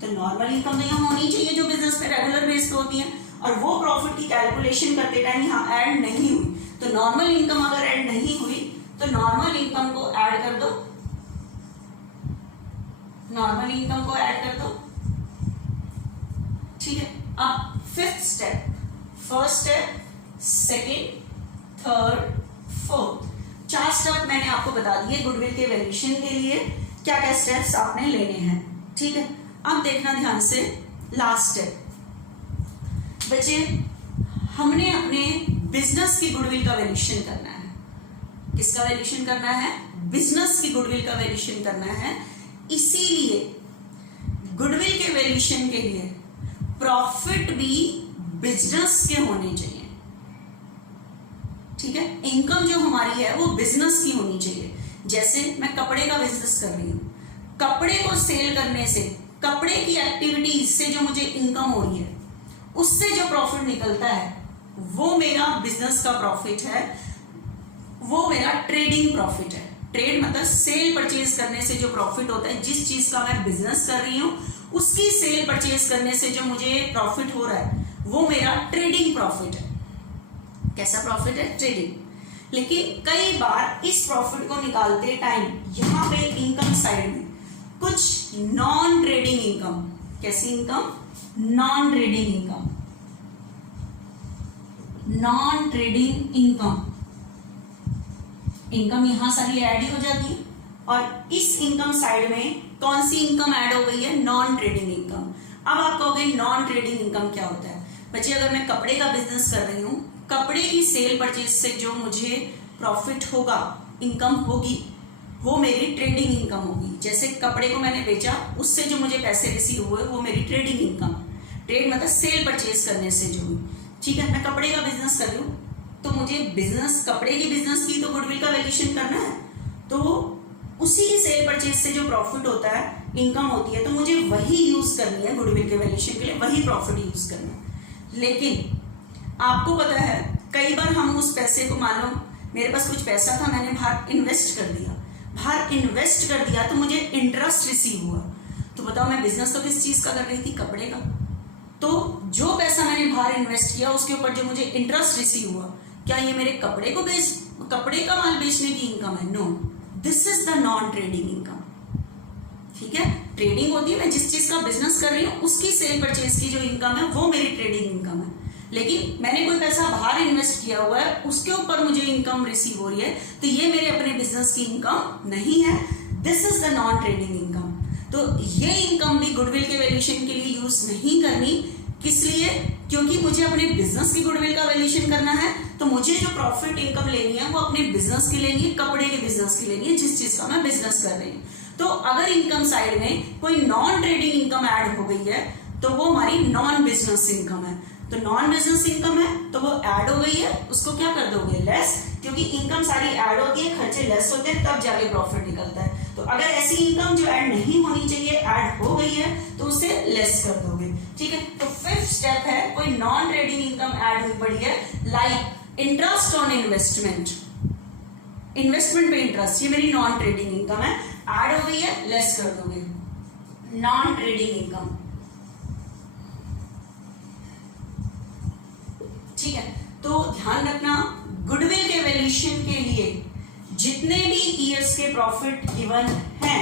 तो नॉर्मल इनकम तो यहाँ होनी चाहिए जो बिजनेस पे रेगुलर बेस पे होती है, और वो प्रॉफिट की कैलकुलेशन करते टाइम यहाँ ऐड नहीं हुई। तो नॉर्मल इनकम अगर ऐड नहीं हुई तो नॉर्मल इनकम को ऐड कर दो, नॉर्मल इनकम को ऐड कर दो, ठीक है। अब 5th step, first step, second, third, fourth, 4 step मैंने आपको बता दिए गुडविल के वैल्यूएशन के लिए क्या क्या स्टेप्स आपने लेने हैं, ठीक है। अब देखना ध्यान से लास्ट स्टेप। बच्चे, हमने अपने बिजनेस की गुडविल का वैल्यूएशन करना है। किसका वैल्यूएशन करना है? बिजनेस की गुडविल का वैल्यूएशन करना है। इसीलिए गुडविल के वैल्यूएशन के लिए प्रॉफिट भी बिजनेस के होने चाहिए, ठीक है। इनकम जो हमारी है वो बिजनेस की होनी चाहिए। जैसे मैं कपड़े का बिजनेस कर रही हूं, कपड़े को सेल करने से, कपड़े की एक्टिविटीज से जो मुझे इनकम हो रही है उससे जो प्रॉफिट निकलता है वो मेरा बिजनेस का प्रॉफिट है, वो मेरा ट्रेडिंग प्रॉफिट है। ट्रेड मतलब सेल परचेज करने से जो प्रॉफिट होता है, जिस चीज का मैं बिजनेस कर रही हूं उसकी सेल परचेज करने से जो मुझे प्रॉफिट हो रहा है वो मेरा ट्रेडिंग प्रॉफिट है। कैसा प्रॉफिट है? ट्रेडिंग। लेकिन कई बार इस प्रॉफिट को निकालते टाइम यहाँ पे इनकम साइड में कुछ नॉन ट्रेडिंग इनकम, कैसी income? Non trading income, non trading income, income यहां सारी ऐड ही हो जाती है। और इस इनकम साइड में कौन सी इनकम ऐड हो गई है? Non trading income. अब आप कहोगे नॉन ट्रेडिंग इनकम क्या होता है? बच्चे, अगर मैं कपड़े का बिजनेस कर रही हूँ, कपड़े की सेल परचेज से जो मुझे प्रॉफिट होगा, इनकम होगी, वो मेरी ट्रेडिंग इनकम होगी। जैसे कपड़े को मैंने बेचा, उससे जो मुझे पैसे रिसीव हुए वो मेरी ट्रेडिंग इनकम। ट्रेड मतलब सेल परचेज करने से जो हुई, ठीक है। मैं कपड़े का बिजनेस कर रही हूँ तो मुझे बिजनेस, कपड़े की बिजनेस की तो गुडविल का वैल्यूएशन करना है, तो उसी की सेल परचेज से जो प्रॉफिट होता है, इनकम होती है, तो मुझे वही यूज करनी है गुडविल के वैल्यूएशन के लिए, वही प्रॉफिट यूज करना है। लेकिन आपको पता है कई बार हम उस पैसे को, मान लो मेरे पास कुछ पैसा था, मैंने बाहर इन्वेस्ट कर दिया, तो मुझे इंटरेस्ट रिसीव हुआ, तो बताओ मैं बिजनेस तो किस चीज का कर रही थी, कपड़े का। तो जो पैसा मैंने बाहर इन्वेस्ट किया उसके ऊपर जो मुझे इंटरेस्ट रिसीव हुआ, क्या ये मेरे कपड़े का माल बेचने की इनकम है? No, this is the non trading income. ठीक है, ट्रेडिंग होती है मैं जिस चीज का बिजनेस कर रही हूँ उसकी सेल परचेज की जो इनकम है वो मेरी ट्रेडिंग इनकम है। लेकिन मैंने कोई पैसा बाहर इन्वेस्ट किया हुआ है, उसके ऊपर मुझे इनकम रिसीव हो रही है, तो ये मेरे अपने बिजनेस की इनकम नहीं है। This is the non trading income. तो ये इनकम भी गुडविल के वैल्यूएशन के लिए यूज नहीं करनी। किस लिए? क्योंकि मुझे अपने बिजनेस की गुडविल का वैल्यूएशन करना है, तो मुझे जो प्रॉफिट इनकम लेनी है वो अपने बिजनेस की लेनी है, कपड़े के बिजनेस की लेनी है, जिस चीज का मैं बिजनेस कर रही हूँ। तो अगर इनकम साइड में कोई नॉन ट्रेडिंग इनकम ऐड हो गई है तो वो हमारी नॉन बिजनेस इनकम है। तो नॉन बिजनेस इनकम है तो वो ऐड हो गई है, उसको क्या कर दोगे? लेस, क्योंकि इनकम सारी ऐड होती है, खर्चे लेस होते हैं, तब जाके प्रॉफिट निकलता है। तो अगर ऐसी इनकम जो ऐड नहीं होनी चाहिए ऐड हो गई है तो उसे लेस कर दोगे। ठीक है, तो फिफ्थ स्टेप है, कोई नॉन ट्रेडिंग इनकम ऐड हुई पड़ी है, like interest on investment, investment पे इंटरेस्ट, ये मेरी नॉन ट्रेडिंग इनकम है, ऐड हो गई है, लेस कर दोगे। नॉन ट्रेडिंग इनकम, ठीक है। तो ध्यान रखना, गुडविल के वैल्यूएशन के लिए जितने भी ईयर्स के प्रॉफिट गिवन हैं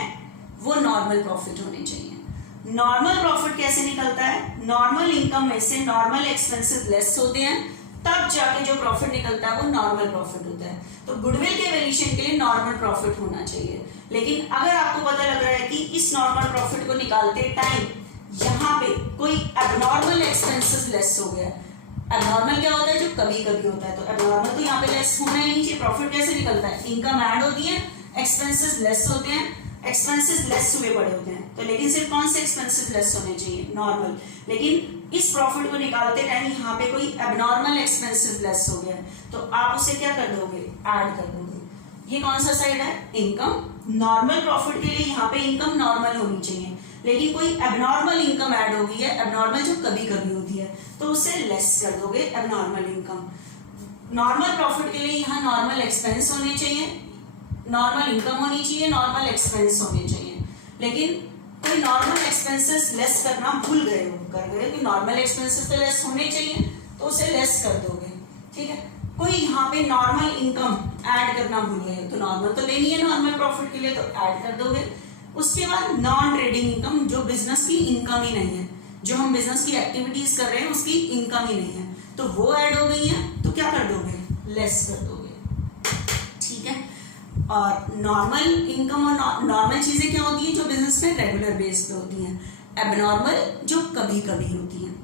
वो नॉर्मल प्रॉफिट होने चाहिए। नॉर्मल प्रॉफिट कैसे निकलता है? नॉर्मल इनकम में से नॉर्मल एक्सपेंसेस लेस होते हैं, तब जाके जो प्रॉफिट निकलता है वो नॉर्मल प्रॉफिट होता है। तो गुडविल के वैल्यूएशन के लिए नॉर्मल प्रॉफिट होना चाहिए। लेकिन अगर आपको पता लग रहा है कि इस नॉर्मल प्रॉफिट को निकालते टाइम यहाँ पे कोई एबनॉर्मल एक्सपेंसेस लेस हो गया, एबनॉर्मल क्या होता है? जो कभी कभी होता है, तो एबनॉर्मल तो यहाँ पे लेस होना ही नहीं चाहिए। प्रॉफिट कैसे निकलता है? इनकम ऐड होती है, एक्सपेंसेस लेस होते हैं, एक्सपेंसेस लेस हुए पड़े होते हैं, तो लेकिन सिर्फ कौन से एक्सपेंसेस लेस होने चाहिए? नॉर्मल। लेकिन इस प्रॉफिट को निकालते टाइम यहाँ पे कोई एबनॉर्मल एक्सपेंसेस लेस हो गया, तो आप उसे क्या कर दोगे? ऐड कर दोगे। ये कौन सा साइड है? इनकम। नॉर्मल प्रॉफिट के लिए यहाँ पे इनकम नॉर्मल होनी चाहिए, लेकिन कोई एबनॉर्मल इनकम ऐड हो गई है, एबनॉर्मल जो कभी कभी होती है, तो उसे लेस कर दोगे एबनॉर्मल इनकम। नॉर्मल प्रॉफिट के लिए यहाँ नॉर्मल एक्सपेंस होने चाहिए, नॉर्मल इनकम होनी चाहिए, नॉर्मल एक्सपेंस होने चाहिए। लेकिन कोई नॉर्मल एक्सपेंसेस लेस करना भूल गए हो, कर गए कि नॉर्मल एक्सपेंसेस तो लेस होने चाहिए, तो उसे लेस कर दोगे। ठीक है, कोई यहाँ पे नॉर्मल इनकम ऐड करना भूल गए, तो नॉर्मल तो लेनी है नॉर्मल प्रॉफिट के लिए, तो ऐड कर दोगे। उसके बाद नॉन ट्रेडिंग इनकम, जो बिजनेस की इनकम ही नहीं है, जो हम बिजनेस की एक्टिविटीज कर रहे हैं उसकी इनकम ही नहीं है, तो वो ऐड हो गई है, तो क्या कर दोगे? लेस कर दोगे। ठीक है, और नॉर्मल इनकम और नॉर्मल चीजें क्या होती है? जो बिजनेस में रेगुलर बेस पे होती हैं, एबनॉर्मल जो कभी कभी होती हैं।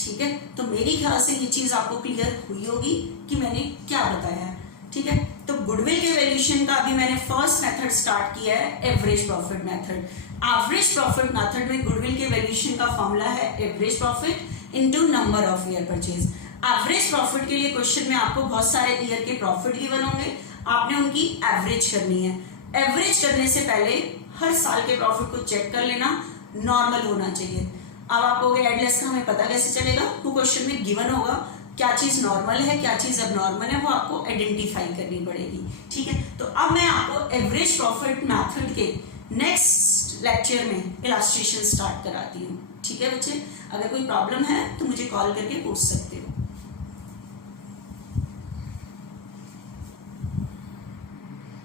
ठीक है, तो मेरी ख्याल से ये चीज आपको क्लियर हुई होगी कि मैंने क्या बताया है। ठीक है, तो गुडविल के वैल्यूएशन का अभी मैंने फर्स्ट मेथड स्टार्ट किया है, average profit method. Average profit method में गुडविल के वैल्यूएशन का फॉर्मूला है average profit into number of year purchase. Average profit के लिए क्वेश्चन में आपको बहुत सारे ईयर के प्रॉफिट गिवन होंगे, आपने उनकी एवरेज करनी है। एवरेज करने से पहले हर साल के प्रॉफिट को चेक कर लेना, नॉर्मल होना चाहिए। अब आप कहोगे एडलेस का हमें पता कैसे चलेगा? वो क्वेश्चन में गिवन होगा क्या चीज नॉर्मल है, क्या चीज अबनॉर्मल है, वो आपको आइडेंटिफाई करनी पड़ेगी। ठीक है, तो अब मैं आपको एवरेज प्रॉफिट मेथड के नेक्स्ट लेक्चर में इलस्ट्रेशन स्टार्ट कराती हूँ। ठीक है बच्चे, अगर कोई प्रॉब्लम है तो मुझे कॉल करके पूछ सकते हो।